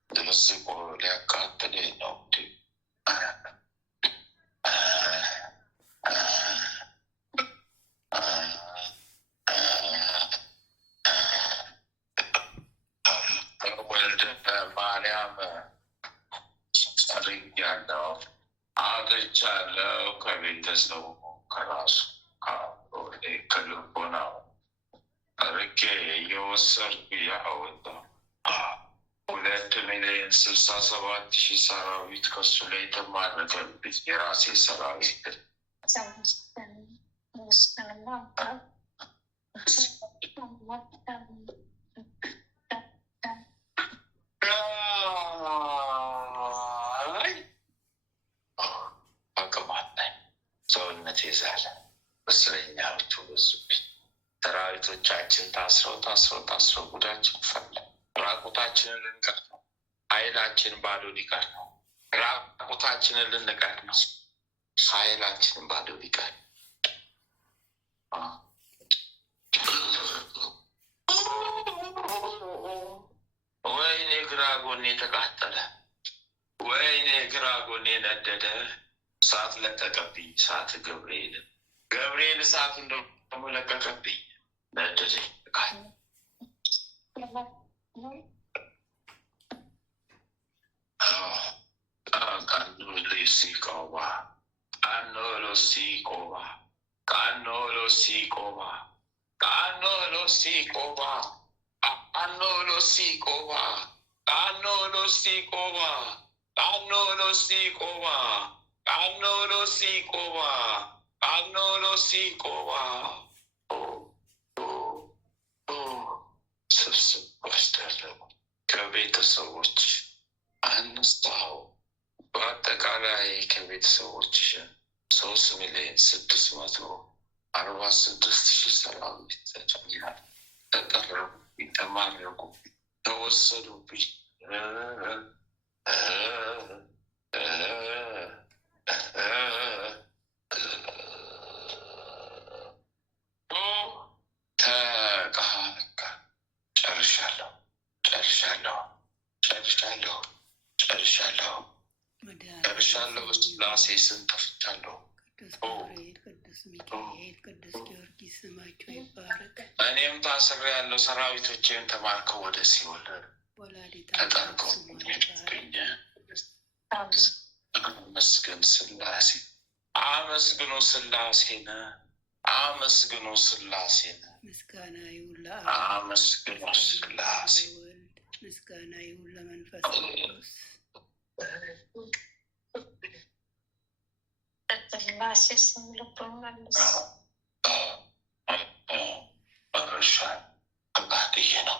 ደስቆ ሊያቃጥለኝ ነው። ወልደ ማርያም ጸርያለሁ፣ አጥቻለሁ ከቤተሰቡ ከራሱ ከልቦናው ርቄ እየወሰድኩ ያወጣሁ 2,067,000 ሰራዊት ከሱ ላይ የተማረከብኝ የራሴ ሰራዊት አቅማለኝ። ሰውነት ይዛለ እስረኛዎቹ በዙብኝ። ሰራዊቶቻችን ታስረው ጉዳችን ፈለ። ራቁታችንን ልንቀር ነው። ኃይላችን ባዶ ሊቀር ነው። ራቁታችንን ልንቀር ነው። ኃይላችን ባዶ ሊቀር ወይኔ ግራ ጎኔ ተቃጠለ። ወይኔ ግራ ጎኔ ነደደ። እሳት ለቀቀብኝ። እሳት ገብርኤል እሳት እንደሞ ለቀቀብኝ። ነደደኝ። ስብስብ አስደረጉ። ከቤተሰቦች አነሳው። በአጠቃላይ ከቤተሰቦችሽ 3,646,000 ሰራዊት ተጨምሯል። ተጠረቁብኝ፣ ተማረኩ፣ ተወሰዱብኝ። ጨርሻለሁ። በስላሴ ስም ጠፍቻለሁ። ቅዱስ ሚካኤል፣ ቅዱስ ጊዮርጊስ ስማቸው ይባረክ። እኔም ታስሬያለሁ። ሰራዊቶቼም ተማርከው ወደ ሲኦል ተጠርቀው ገኘ። አመስግኑ ስላሴ፣ አመስግኑ ስላሴን፣ አመስግኑ ስላሴን። ምስጋና ይሁን ለአብ፣ አመስግኑ ስላሴ፣ ምስጋና ይሁን ለመንፈስ ቅዱስ። ስላሴ ስም ልቦን መልስ። አቃጥዬ ነው።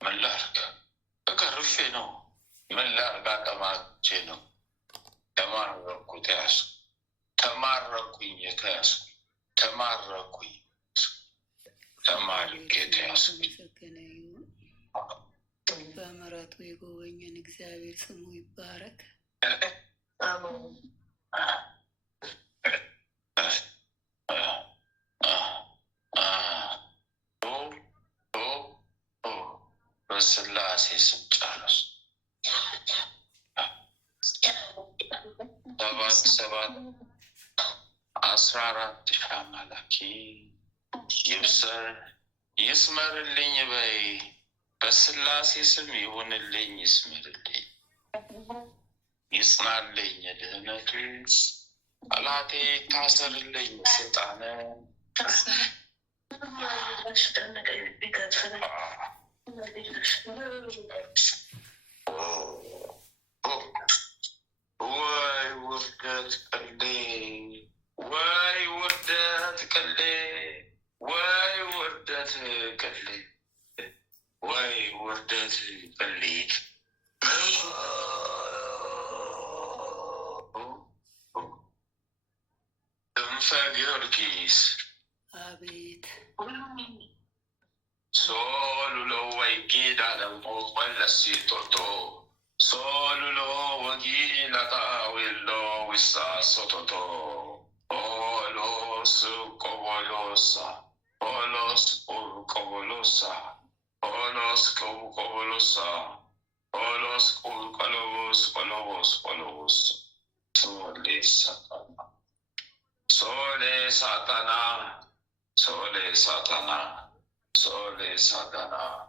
ምን ላድርግ? ተገርፌ ነው። ምን ላድርግ? አጠማቼ ነው። ተማረኩ፣ ተያዝኩ። ተማረኩኝ፣ የተያዝኩ ተማረኩኝ፣ ተማርኬ ተያዝኩ። በምሕረቱ የጎበኘን እግዚአብሔር ስሙ ይባረክ። በስላሴ ስም ጨረሱ። 14,000 አምላኪ ይስመርልኝ በይ። በስላሴ ስም ይሁንልኝ፣ ይስመርልኝ፣ ይጽናልኝ። ድህነቱ ጠላቴ ታሰርልኝ። ስልጣነ ወይ ውርደት ቀሌ፣ ወይ ውርደት ቀሌ፣ ወይ ውርደት ቀሌ፣ ወይ ውርደት ቀሌ። ክንፈ ጊዮርጊስ አቤት ሶሉሎ ወይ ጌዳ ደግሞ መለሲ ቶቶ Solulo wagi lata willo wisa sototo. Olos kobolosa. Olos kobolosa. Olos kobolosa. Olos kolobos. Sole satana. Sole satana. Sole satana. Sole satana.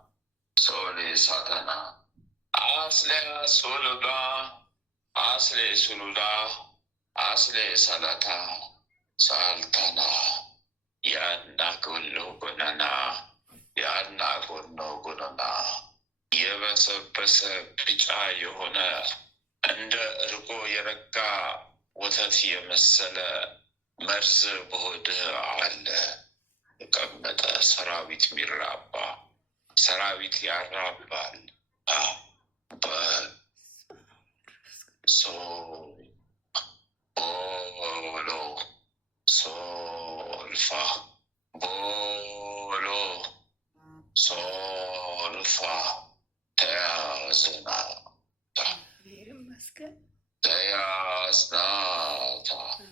Sole satana. Asle suluda, asle suluda, asle salata, saltana, yanna kullu gunana, yanna kullu gunana. የበሰበሰ ቢጫ የሆነ እንደ እርጎ የረጋ ወተት የመሰለ መርዝ በሆድህ አለ። ተቀመጠ ሰራዊት ሚራባ ሰራዊት ያራባል። Bolo, solfa, bolo, solfa, teazna, teazna,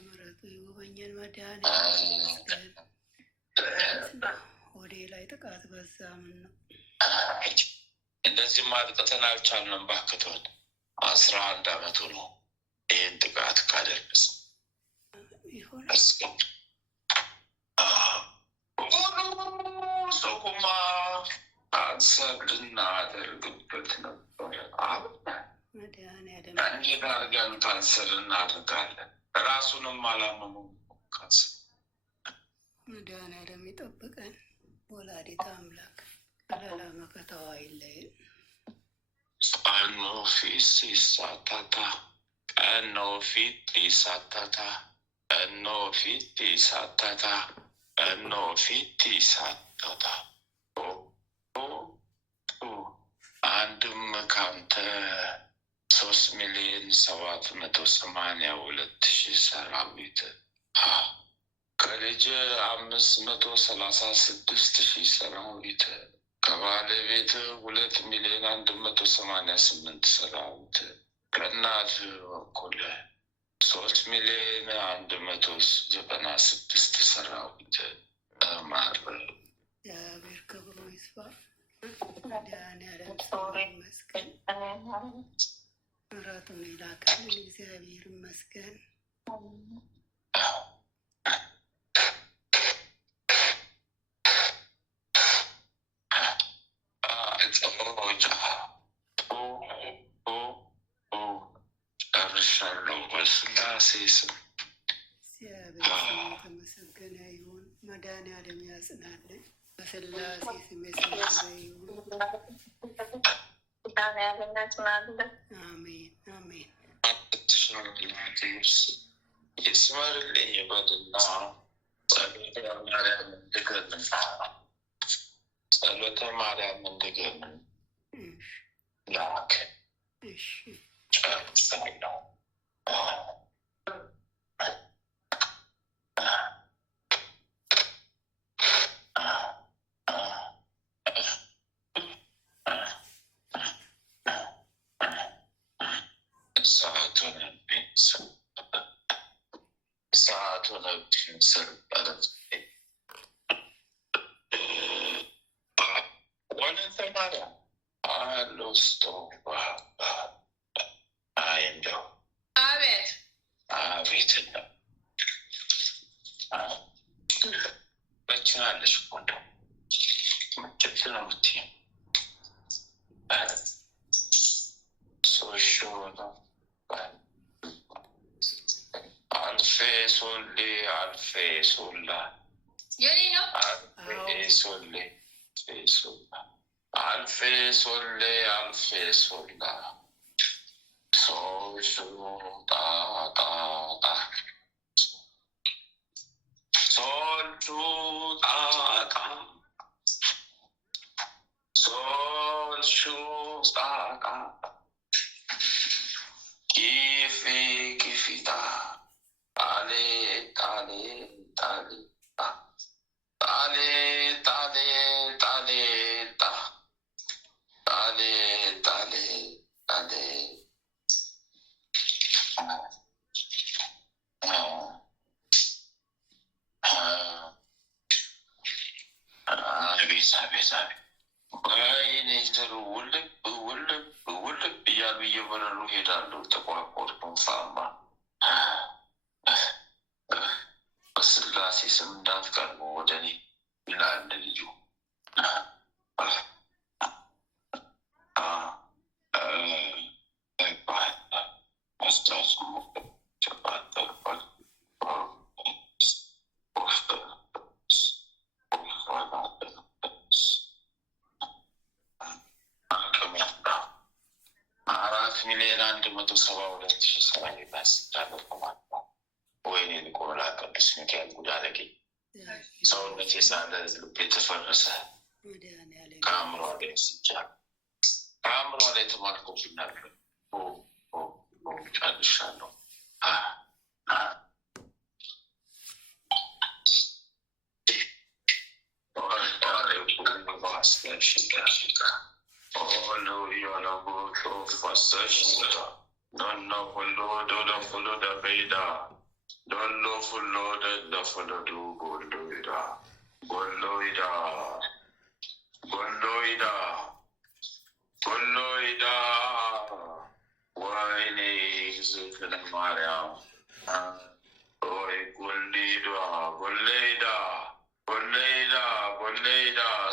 ምሕረቱ ይጎበኘን መድኃኔ ይመስገን። ወደ ላይ ጥቃት በዛ ምን ነው እንደዚህ ማጥቃትን አልቻልንም። ባክቶን 11 ዓመቱ ነው ይህን ጥቃት ካደረስ ሰኩማ ካንሰር ልናደርግበት ነበረ። እንዴት አድርገን ካንሰር እናደርጋለን? ራሱንም አላመኑ። ካንሰር መድኃኔዓለም ይጠብቀን። ወላዲተ አምላክ ከለላ መከታዋ አይለየን። ቀኖ ፊት ይሳታታ ቀኖ ፊት ይሳታታ ቀኖ ፊት ይሳታታ ቀኖ ፊት ይሳታታ። አንድም ካንተ 3,782,000 ሰራዊት ከልጅ 536,000 ሰራዊት ከባለቤት 2,188,000 ሰራዊት ከእናት በኩል 3,196,000 ሰራዊት ማር እግዚአብሔር ክብሩ ይስፋ። መድኃኔዓለም ስሙ ይመስገን። ምሕረቱን ይላክልን እግዚአብሔር ይመስገን። ጨርሻለሁ። በስላሴ ስም እግዚአብሔር ስሙ የተመሰገነ ይሁን። መድኃኔዓለም ያጽናልን። በስላሴ ስም የሰመረ ይሁን። አሜን አሜን። ይስመርልኝ በልና ጸሎተ ማርያም እንድገምና ጸሎተ ማርያም እንድገምን ላክ ጨርሳለሁ። ሰዓቱን ስርበት ወለተ ማርያም አሎስቶ እንደው አቤት አቤት ነው በችናለሽ እኮ እንደው ምጭት ነው የምትይው ሶሾ ነው አልፌ ሶሌ አልፌ ሶላ የኔ ነው አልፌ ሶሌ ሶላ አልፌ ሶሌ አልፌ ሶላ ሶሹ ጣጣ ሶልቹ ጣጣ ሶልሹ ጣጣ ኪፊ ኪፊታ ጣሌ ጣሌ ጣሌ ጣሌ ጣሌ ጣሌ ጣሌ ጣሌ ጣሌ ውልብ እያሉ እየበረሩ ሄዳሉ። ተቋቆር ንፋማ በስላሴ ስም እንዳትቀርቡ ወደ እኔ ይላል ልጁ። ሚሊዮን 172,000 ወይኔ ንቆላ ቅዱስ ሚካኤል ጉዳለጌ ሰውነት የሳለ ልብ የተፈረሰ ከአእምሮ ላይ ስጃ ከአእምሮ ላይ ተማርኮብናል። ጫልሻለሁ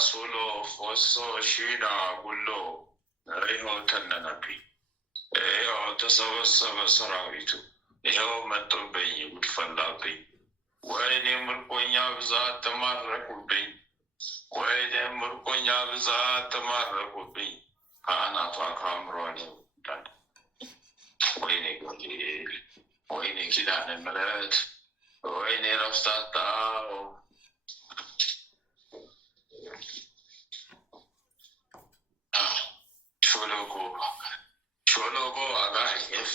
ሶሎ ፎሶ ሺዳ ጉሎ ይኸው ተነነብኝ። ይኸው ተሰበሰበ ሰራዊቱ። ይኸው መጡብኝ፣ ጉድ ፈላብኝ። ወይኔ ምርኮኛ ብዛት ተማረኩብኝ። ወይኔ ምርኮኛ ብዛት ተማረኩብኝ። ከአናቷ ከአእምሯ ነው። ወይኔ ገብርኤል፣ ወይኔ ኪዳነ ምሕረት፣ ወይኔ ረፍታታው ሾሎጎ አጋየፍ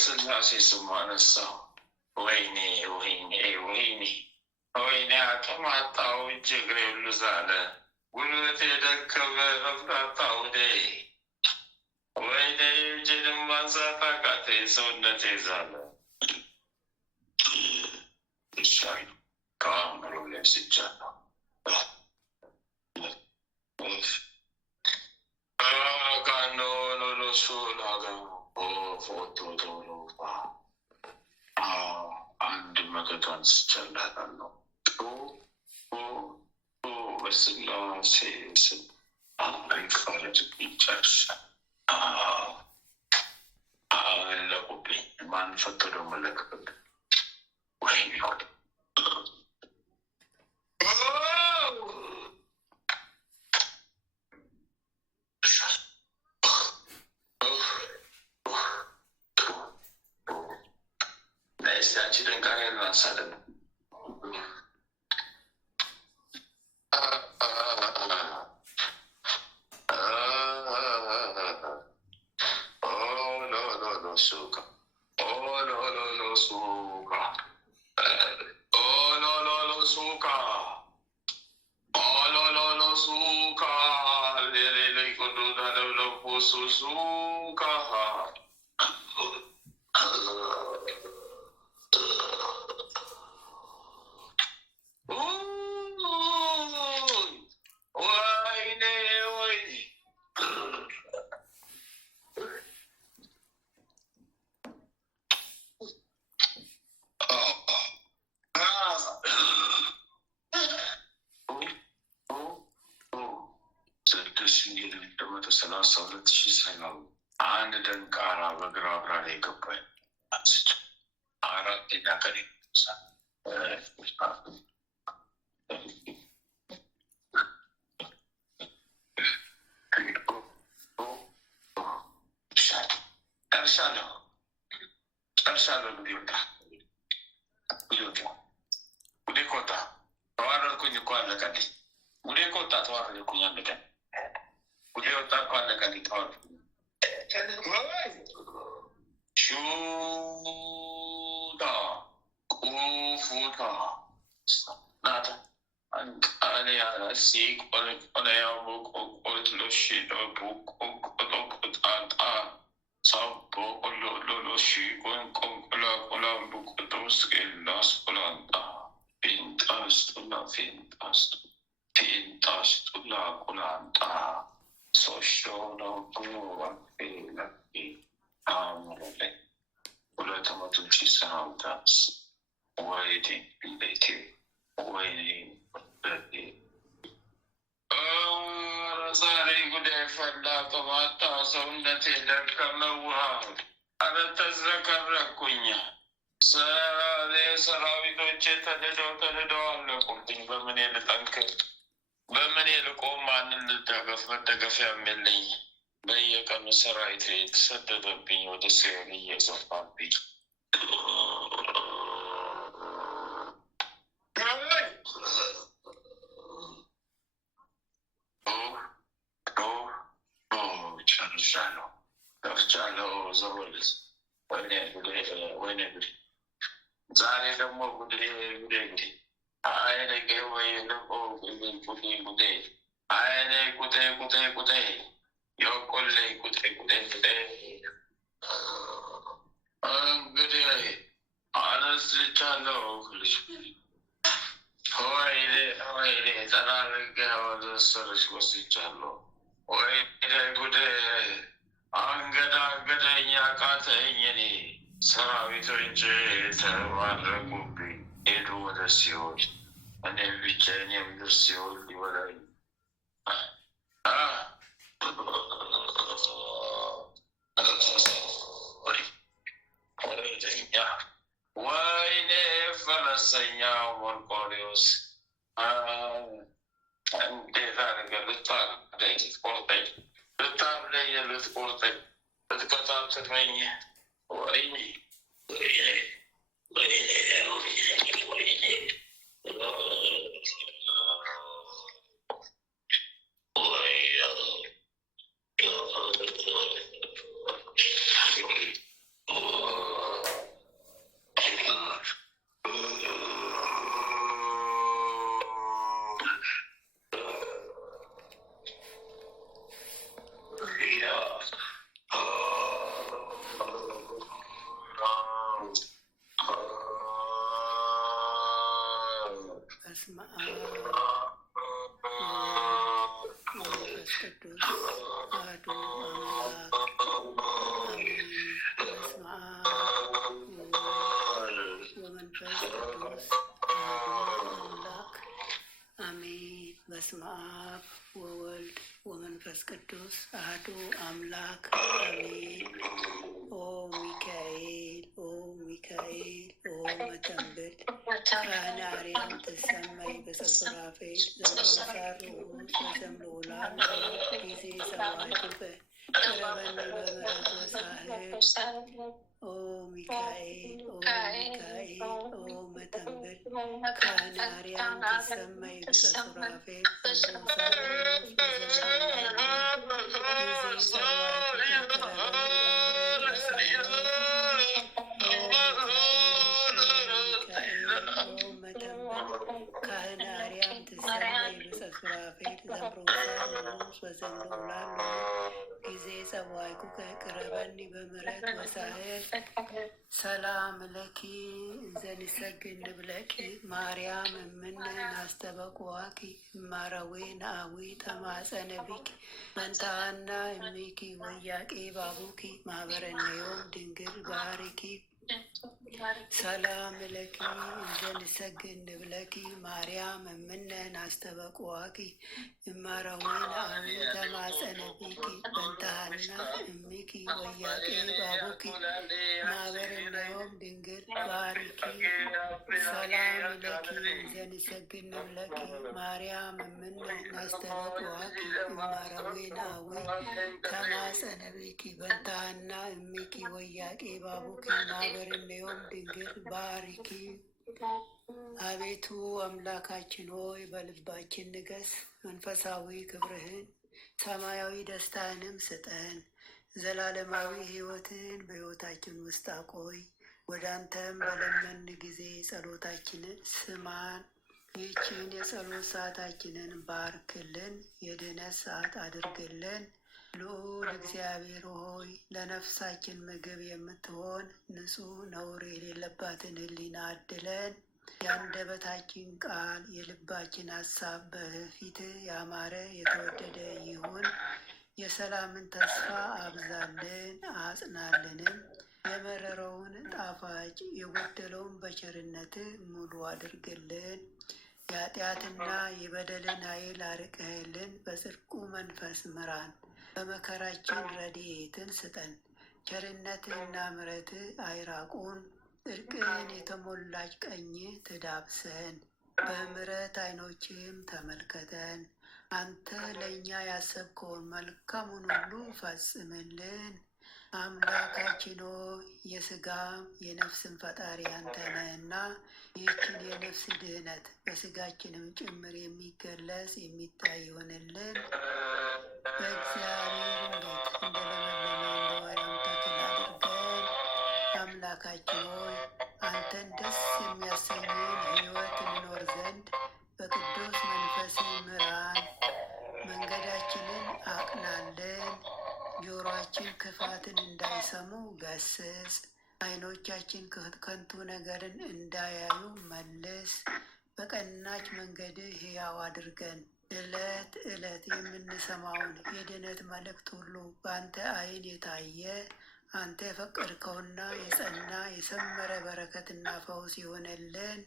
ስላሴ ስም አነሳው። ወይኔ ወይኔ ወይኔ ወይኔ አቅም አጣሁ፣ እጅ እግሬ ሁሉ ዛለ፣ ጉልበቴ ደከመ፣ መፍራት አውዴ። ወይኔ እጄንም ማንሳት አቃተኝ፣ ሰውነቴ ዛለ። ሻይ ከአእምሮ ላይ ስቻለሁ። ጋኖ ሎሎሱ ላገ ፎቶ ቶሎፋ አንድ መከቷን ስቻላታለሁ። በስላሴ ስም አይፋረድ ይጨርሳል። አለቁብኝ። ማን ፈቅዶ መለክብኝ? ወይኔ አንቺ ደንቃራ ያልናሳለን አንድ ደንቃራ በግራ ብራ ላይ ገባኝ። አራተኛ ቀን ጨርሻለሁ። ጉዴ ኮታ ተዋረድኩኝ እኮ አለቀልኝ። ጉዴ ኮታ ተዋረድኩኝ አለቀልኝ። ጉዴ ወጣ እኮ አለቀልኝ። ተዋረድኩኝ ሹታ ቁፉታ ናታ አንቃንያ ሲቆለቆለያው ቆቆት ሎሽዶ ቡቆቆጦቆጣጣ ሳቦ ሎሎሎሺ ቆንቆንቆላ ቆላን ቡቆጦስ ጌላስ ቆላንጣ ፊንጣስጡላ ፊንጣስጡላ ቆላንጣ ሶሾኖ ጉዋፌለፊ አምሮሌ 200,000 ሰራዊታስ ወይኔ ቤቴ ወይኔ በቴ ዛሬ ጉዳይ ፈላ። ቅባታ ሰውነቴ ደከመ። ውሃ አረ ተዝረከረኩኝ። ሰራዊቶቼ ተልደው አለቁብኝ። በምን ልጠንክር? በምን ልቆም? ማንን ልደገፍ? መደገፊያም የለኝ። በየቀኑ ሰራዊት የተሰደደብኝ ወደ ሲኦል እየገፋብኝ ጨርሻለሁ። ዘወልስ ወይኔ ጉዴ! ዛሬ ደግሞ ጉዴ! አይኔ ወይ ልቆ ጉዴ! አይኔ ጉዴ! የቆሌ ጉዴ! እንግዲህ አነስቻለሁ። ወይኔ ጠራርጌ ወደ ሰረች ወስጃለሁ። ወይኔ ጉዴ! አንገዳገደኝ፣ አቃተኝ። እኔ ሰራዊቶች ተማረኩብኝ፣ ሄዱ ወደ ሲኦል። እኔ ብቻዬን የምድር ሲኦል ሊበላኝ ወይኔ ፈረሰኛ መርቆሬዎስ እንዴት አድርገህ ልትቆርጠኝ ልትከታትለኝ? ወይኔ በስመ አብ ወመንፈስ ቅዱስ አሐዱ አምላክ አሜን። በስመ አብ ወመንፈስ ቅዱስ አሐዱ አምላክ አሜን። በስመ አብ ወወልድ ወመንፈስ ቅዱስ አሐዱ አምላክ አሜን። ኦ ሚካኤል ኦ መተንብል ካህነ አርያም ትሰመይ በሰሱራፌል ዘመሳሩ ወዘምሎላን ጊዜ ሰዋዕትከ ቅረበኒ በምሕረት ወሳህል ኦ ሚካኤል ኦ መተንብል ካህነ አርያም ትሰመይ በሰሱራፌል ዘመሳሩ ወዘምሎላን ጊዜ ሰዋዕትከ ቅረበኒ ካህነ አርያም ትሰመይ በሰሱራፌል ዘምሮሳኖስ ወዘምሎላሉ ጊዜ ጸዋዕኩከ ቅረበኒ በምሕረት ወሳህል ሰላም ለኪ እንዘንሰግድ ንብለኪ ማርያም እምነ ናስተበቁዋኪ እማረዌ ነአዊ ተማጸነ ቢኪ መንታና እሚኪ ወያቄ ባቡኪ ማህበረነዮም ድንግል ባሪኪ ሰላም ለኪ እንዘንሰግድ ንብለኪ ማርያም እምነን አስተበቁዋኪ እማረዊን አዊ ተማጸነቢኪ በንተሃና እሚኪ ወያቄ ባቡኪ ማህበርነዮም ድንግል ባሪኪ ሰላም ለኪ እንዘንሰግድ ንብለኪ ማርያም እምነን አስተበቁዋኪ እማረዊን አዊ ተማጸነቢኪ በንተሃና እሚኪ ወያቄ ባቡኪ ማህበርነዮም ድንግል ባሪኪ። አቤቱ አምላካችን ሆይ በልባችን ንገስ፣ መንፈሳዊ ክብርህን ሰማያዊ ደስታንም ስጠን፣ ዘላለማዊ ሕይወትን በሕይወታችን ውስጥ አቆይ። ወደ አንተም በለመን ጊዜ ጸሎታችንን ስማን። ይህችን የጸሎት ሰዓታችንን ባርክልን፣ የድኅነት ሰዓት አድርግልን። ልዑል እግዚአብሔር ሆይ ለነፍሳችን ምግብ የምትሆን ንጹሕ ነውር የሌለባትን ሕሊና አድለን። የአንደበታችን ቃል የልባችን ሀሳብ በፊት ያማረ የተወደደ ይሁን። የሰላምን ተስፋ አብዛልን አጽናልንም። የመረረውን ጣፋጭ የጎደለውን በቸርነት ሙሉ አድርግልን። የኃጢአትና የበደልን ኃይል አርቅህልን። በጽድቁ መንፈስ ምራን። በመከራችን ረድኤትን ስጠን። ቸርነትህና ምሕረትህ አይራቁን። ጽድቅን የተሞላች ቀኝ ትዳብሰን። በምሕረት ዓይኖችህም ተመልከተን። አንተ ለእኛ ያሰብከውን መልካሙን ሁሉ ፈጽምልን። አምላካችን ሆይ የሥጋም የነፍስን ፈጣሪ አንተ ነህና ይህችን የነፍስ ድህነት በሥጋችንም ጭምር የሚገለጽ የሚታይ ይሆንልን። በእግዚአብሔር ቤት እንደለመለመ እንደ ወይን ተክል አድርገን። አምላካችን ሆይ አንተን ደስ የሚያሰኝን ሕይወት እንኖር ዘንድ በቅዱስ መንፈስ ምራን። መንገዳችንን አቅናልን። ጆሮአችን ክፋትን እንዳይሰሙ ገስጽ። ዓይኖቻችን ከንቱ ነገርን እንዳያዩ መልስ። በቀናች መንገድ ሕያው አድርገን። ዕለት ዕለት የምንሰማውን የድኅነት መልእክት ሁሉ በአንተ ዓይን የታየ አንተ የፈቀድከውና የጸና የሰመረ በረከትና ፈውስ ይሆንልን።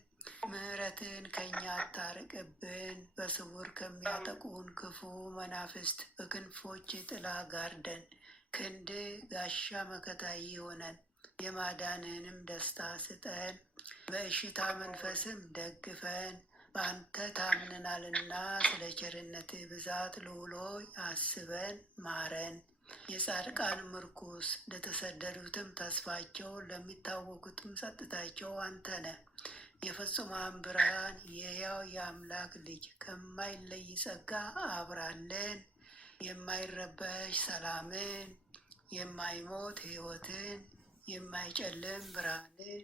ምሕረትን ከእኛ አታርቅብን። በስውር ከሚያጠቁን ክፉ መናፍስት በክንፎች ጥላ ጋርደን። ክንድ ጋሻ መከታ ይሆነን። የማዳንንም ደስታ ስጠን። በእሽታ መንፈስም ደግፈን። በአንተ ታምነናልና ስለ ቸርነትህ ብዛት ልዑል ሆይ አስበን ማረን። የጻድቃን ምርኩስ ለተሰደዱትም ተስፋቸው ለሚታወቁትም ጸጥታቸው አንተ ነህ። የፍጹማን ብርሃን የሕያው የአምላክ ልጅ ከማይለይ ጸጋ አብራለን። የማይረበሽ ሰላምን፣ የማይሞት ሕይወትን፣ የማይጨልም ብርሃንን፣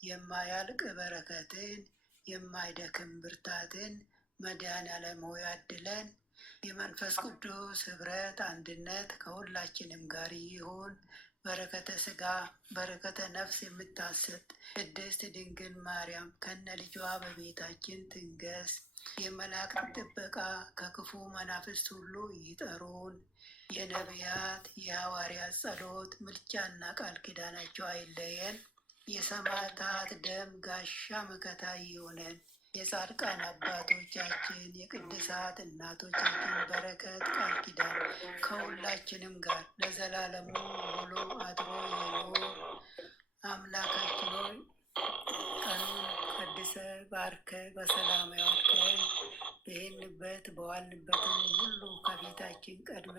የማያልቅ በረከትን፣ የማይደክም ብርታትን መድኃኔዓለም ሆይ አድለን። የመንፈስ ቅዱስ ኅብረት አንድነት ከሁላችንም ጋር ይሁን። በረከተ ሥጋ በረከተ ነፍስ የምታሰጥ ቅድስት ድንግል ማርያም ከነ ልጇ በቤታችን ትንገስ። የመላእክት ጥበቃ ከክፉ መናፍስት ሁሉ ይጠሩን። የነቢያት የሐዋርያት ጸሎት ምልጃና ቃል ኪዳናቸው አይለየን። የሰማዕታት ደም ጋሻ መከታ ይሆነን። የጻድቃን አባቶቻችን የቅድሳት እናቶቻችን በረከት ቃል ኪዳን ከሁላችንም ጋር ለዘላለሙ ውሎ አድሮ ይኑር። አምላካችን ሆይ ቀኑን ቀድሰ ባርከ በሰላም ያዋልከን። በሄድንበት በዋልንበትም ሁሉ ከፊታችን ቀድመ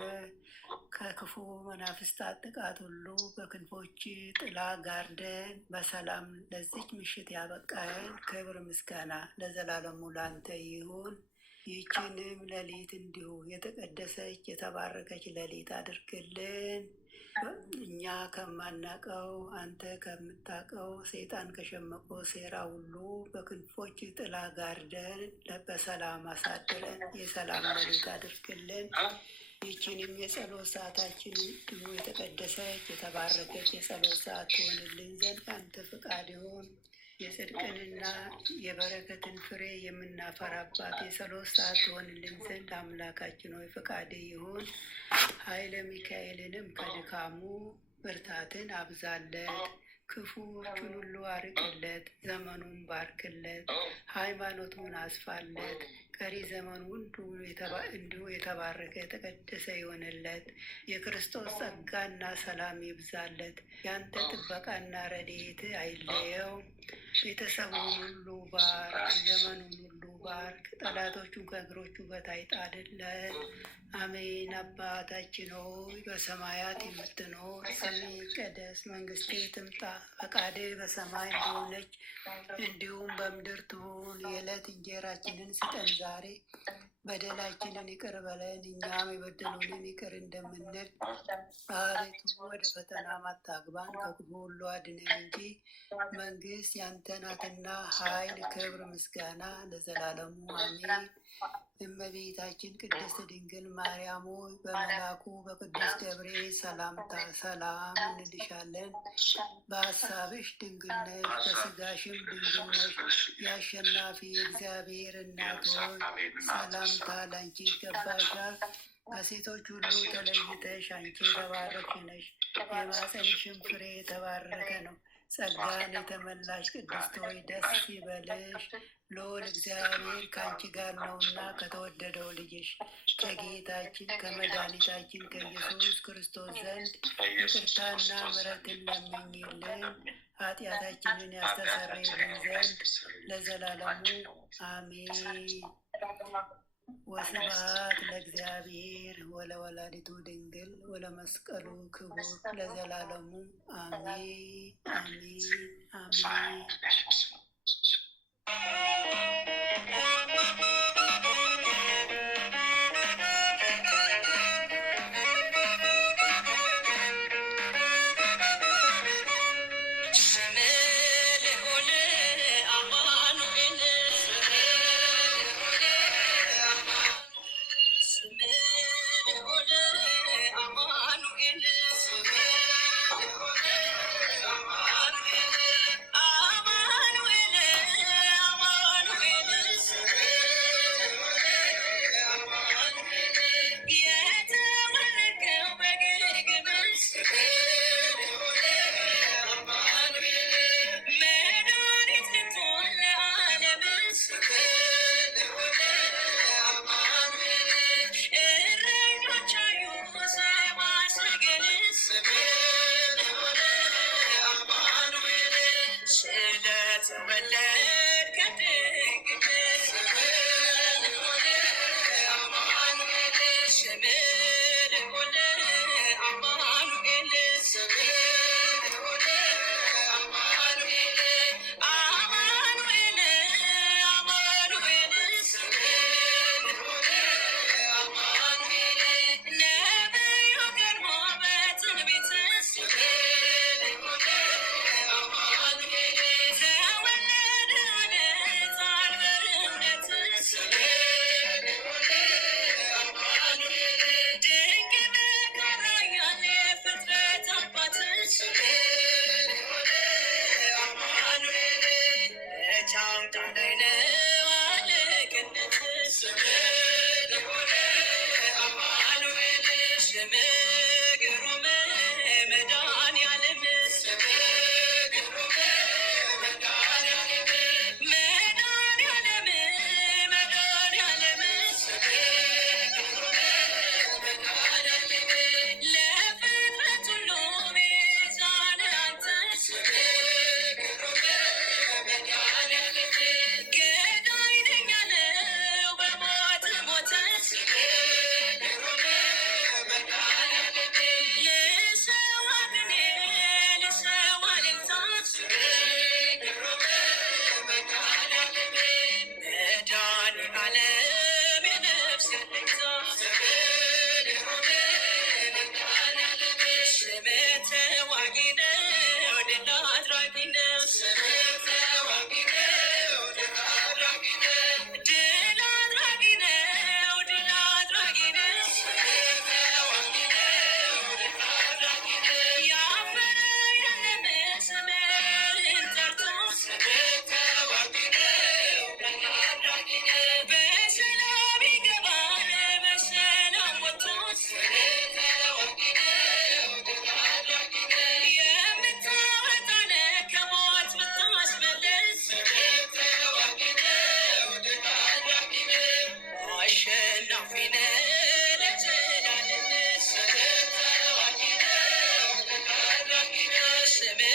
ከክፉ መናፍስታት ጥቃት ሁሉ በክንፎች ጥላ ጋርደን በሰላም ለዚች ምሽት ያበቃህን ክብር ምስጋና ለዘላለሙ ላንተ ይሁን። ይህችንም ሌሊት እንዲሁ የተቀደሰች የተባረከች ሌሊት አድርግልን። እኛ ከማናቀው አንተ ከምታቀው ሰይጣን ከሸመቀው ሴራ ሁሉ በክንፎች ጥላ ጋርደን በሰላም አሳድረን የሰላም ሌሊት አድርግልን። ይህችንም የጸሎት ሰዓታችን እንዲሁ የተቀደሰች የተባረከች የጸሎት ሰዓት ትሆንልን ዘንድ አንተ ፍቃድ ይሁን። የጽድቅንና የበረከትን ፍሬ የምናፈራባት የጸሎት ሰዓት ትሆንልን ዘንድ አምላካችን ሆይ ፍቃድ ይሁን። ኃይለ ሚካኤልንም ከድካሙ ብርታትን አብዛለት። ክፉዎቹን ሁሉ አርቅለት፣ ዘመኑን ባርክለት፣ ሃይማኖቱን አስፋለት። ቀሪ ዘመኑ ሁሉ እንዲሁ የተባረከ የተቀደሰ ይሆንለት። የክርስቶስ ጸጋና ሰላም ይብዛለት። ያንተ ጥበቃና ረድኤት አይለየው። ቤተሰቡን ሁሉ ባርክ፣ ዘመኑን ሁሉ ባርክ። ጠላቶቹን ከእግሮቹ በታች ጣልለት። አሜን። አባታችን ሆይ በሰማያት የምትኖር፣ ስምህ ይቀደስ፣ መንግስትህ ትምጣ፣ ፈቃድህ በሰማይ እንደሆነች እንዲሁም በምድር ትሁን። የዕለት እንጀራችንን ስጠን ዛሬ፣ በደላችንን ይቅር በለን እኛም የበደሉንን ይቅር እንደምንል። አቤቱ ወደ ፈተና አታግባን፣ ከክፉ ሁሉ አድነን እንጂ መንግስት ያንተ ናትና፣ ኃይል፣ ክብር፣ ምስጋና ለዘላለሙ አሜን። እመቤታችን ቅድስት ድንግል ማርያም ሆይ በመልአኩ በቅዱስ ገብርኤል ሰላምታ ሰላም እንልሻለን። በሀሳብሽ ድንግል ነሽ፣ በስጋሽም ድንግል ነሽ። የአሸናፊ እግዚአብሔር እናት ሆይ ሰላምታ ላንቺ ይገባሻል። ከሴቶች ሁሉ ተለይተሽ አንቺ የተባረክሽ ነሽ፣ የማኅፀንሽም ፍሬ የተባረከ ነው። ጸጋን የተመላሽ ቅድስት ሆይ ደስ ይበልሽ፣ ልዑል እግዚአብሔር ከአንቺ ጋር ነውና ከተወደደው ልጅሽ ከጌታችን ከመድኃኒታችን ከኢየሱስ ክርስቶስ ዘንድ ይቅርታና ምሕረትን ለምኝልን ኃጢአታችንን ያስተሰርይልን ዘንድ ለዘላለሙ አሜን። ወስብሐት ለእግዚአብሔር ወለወላዲቱ ድንግል ወለመስቀሉ ክቡር ለዘላለሙ አሜን አሜን አሜን። ስምህ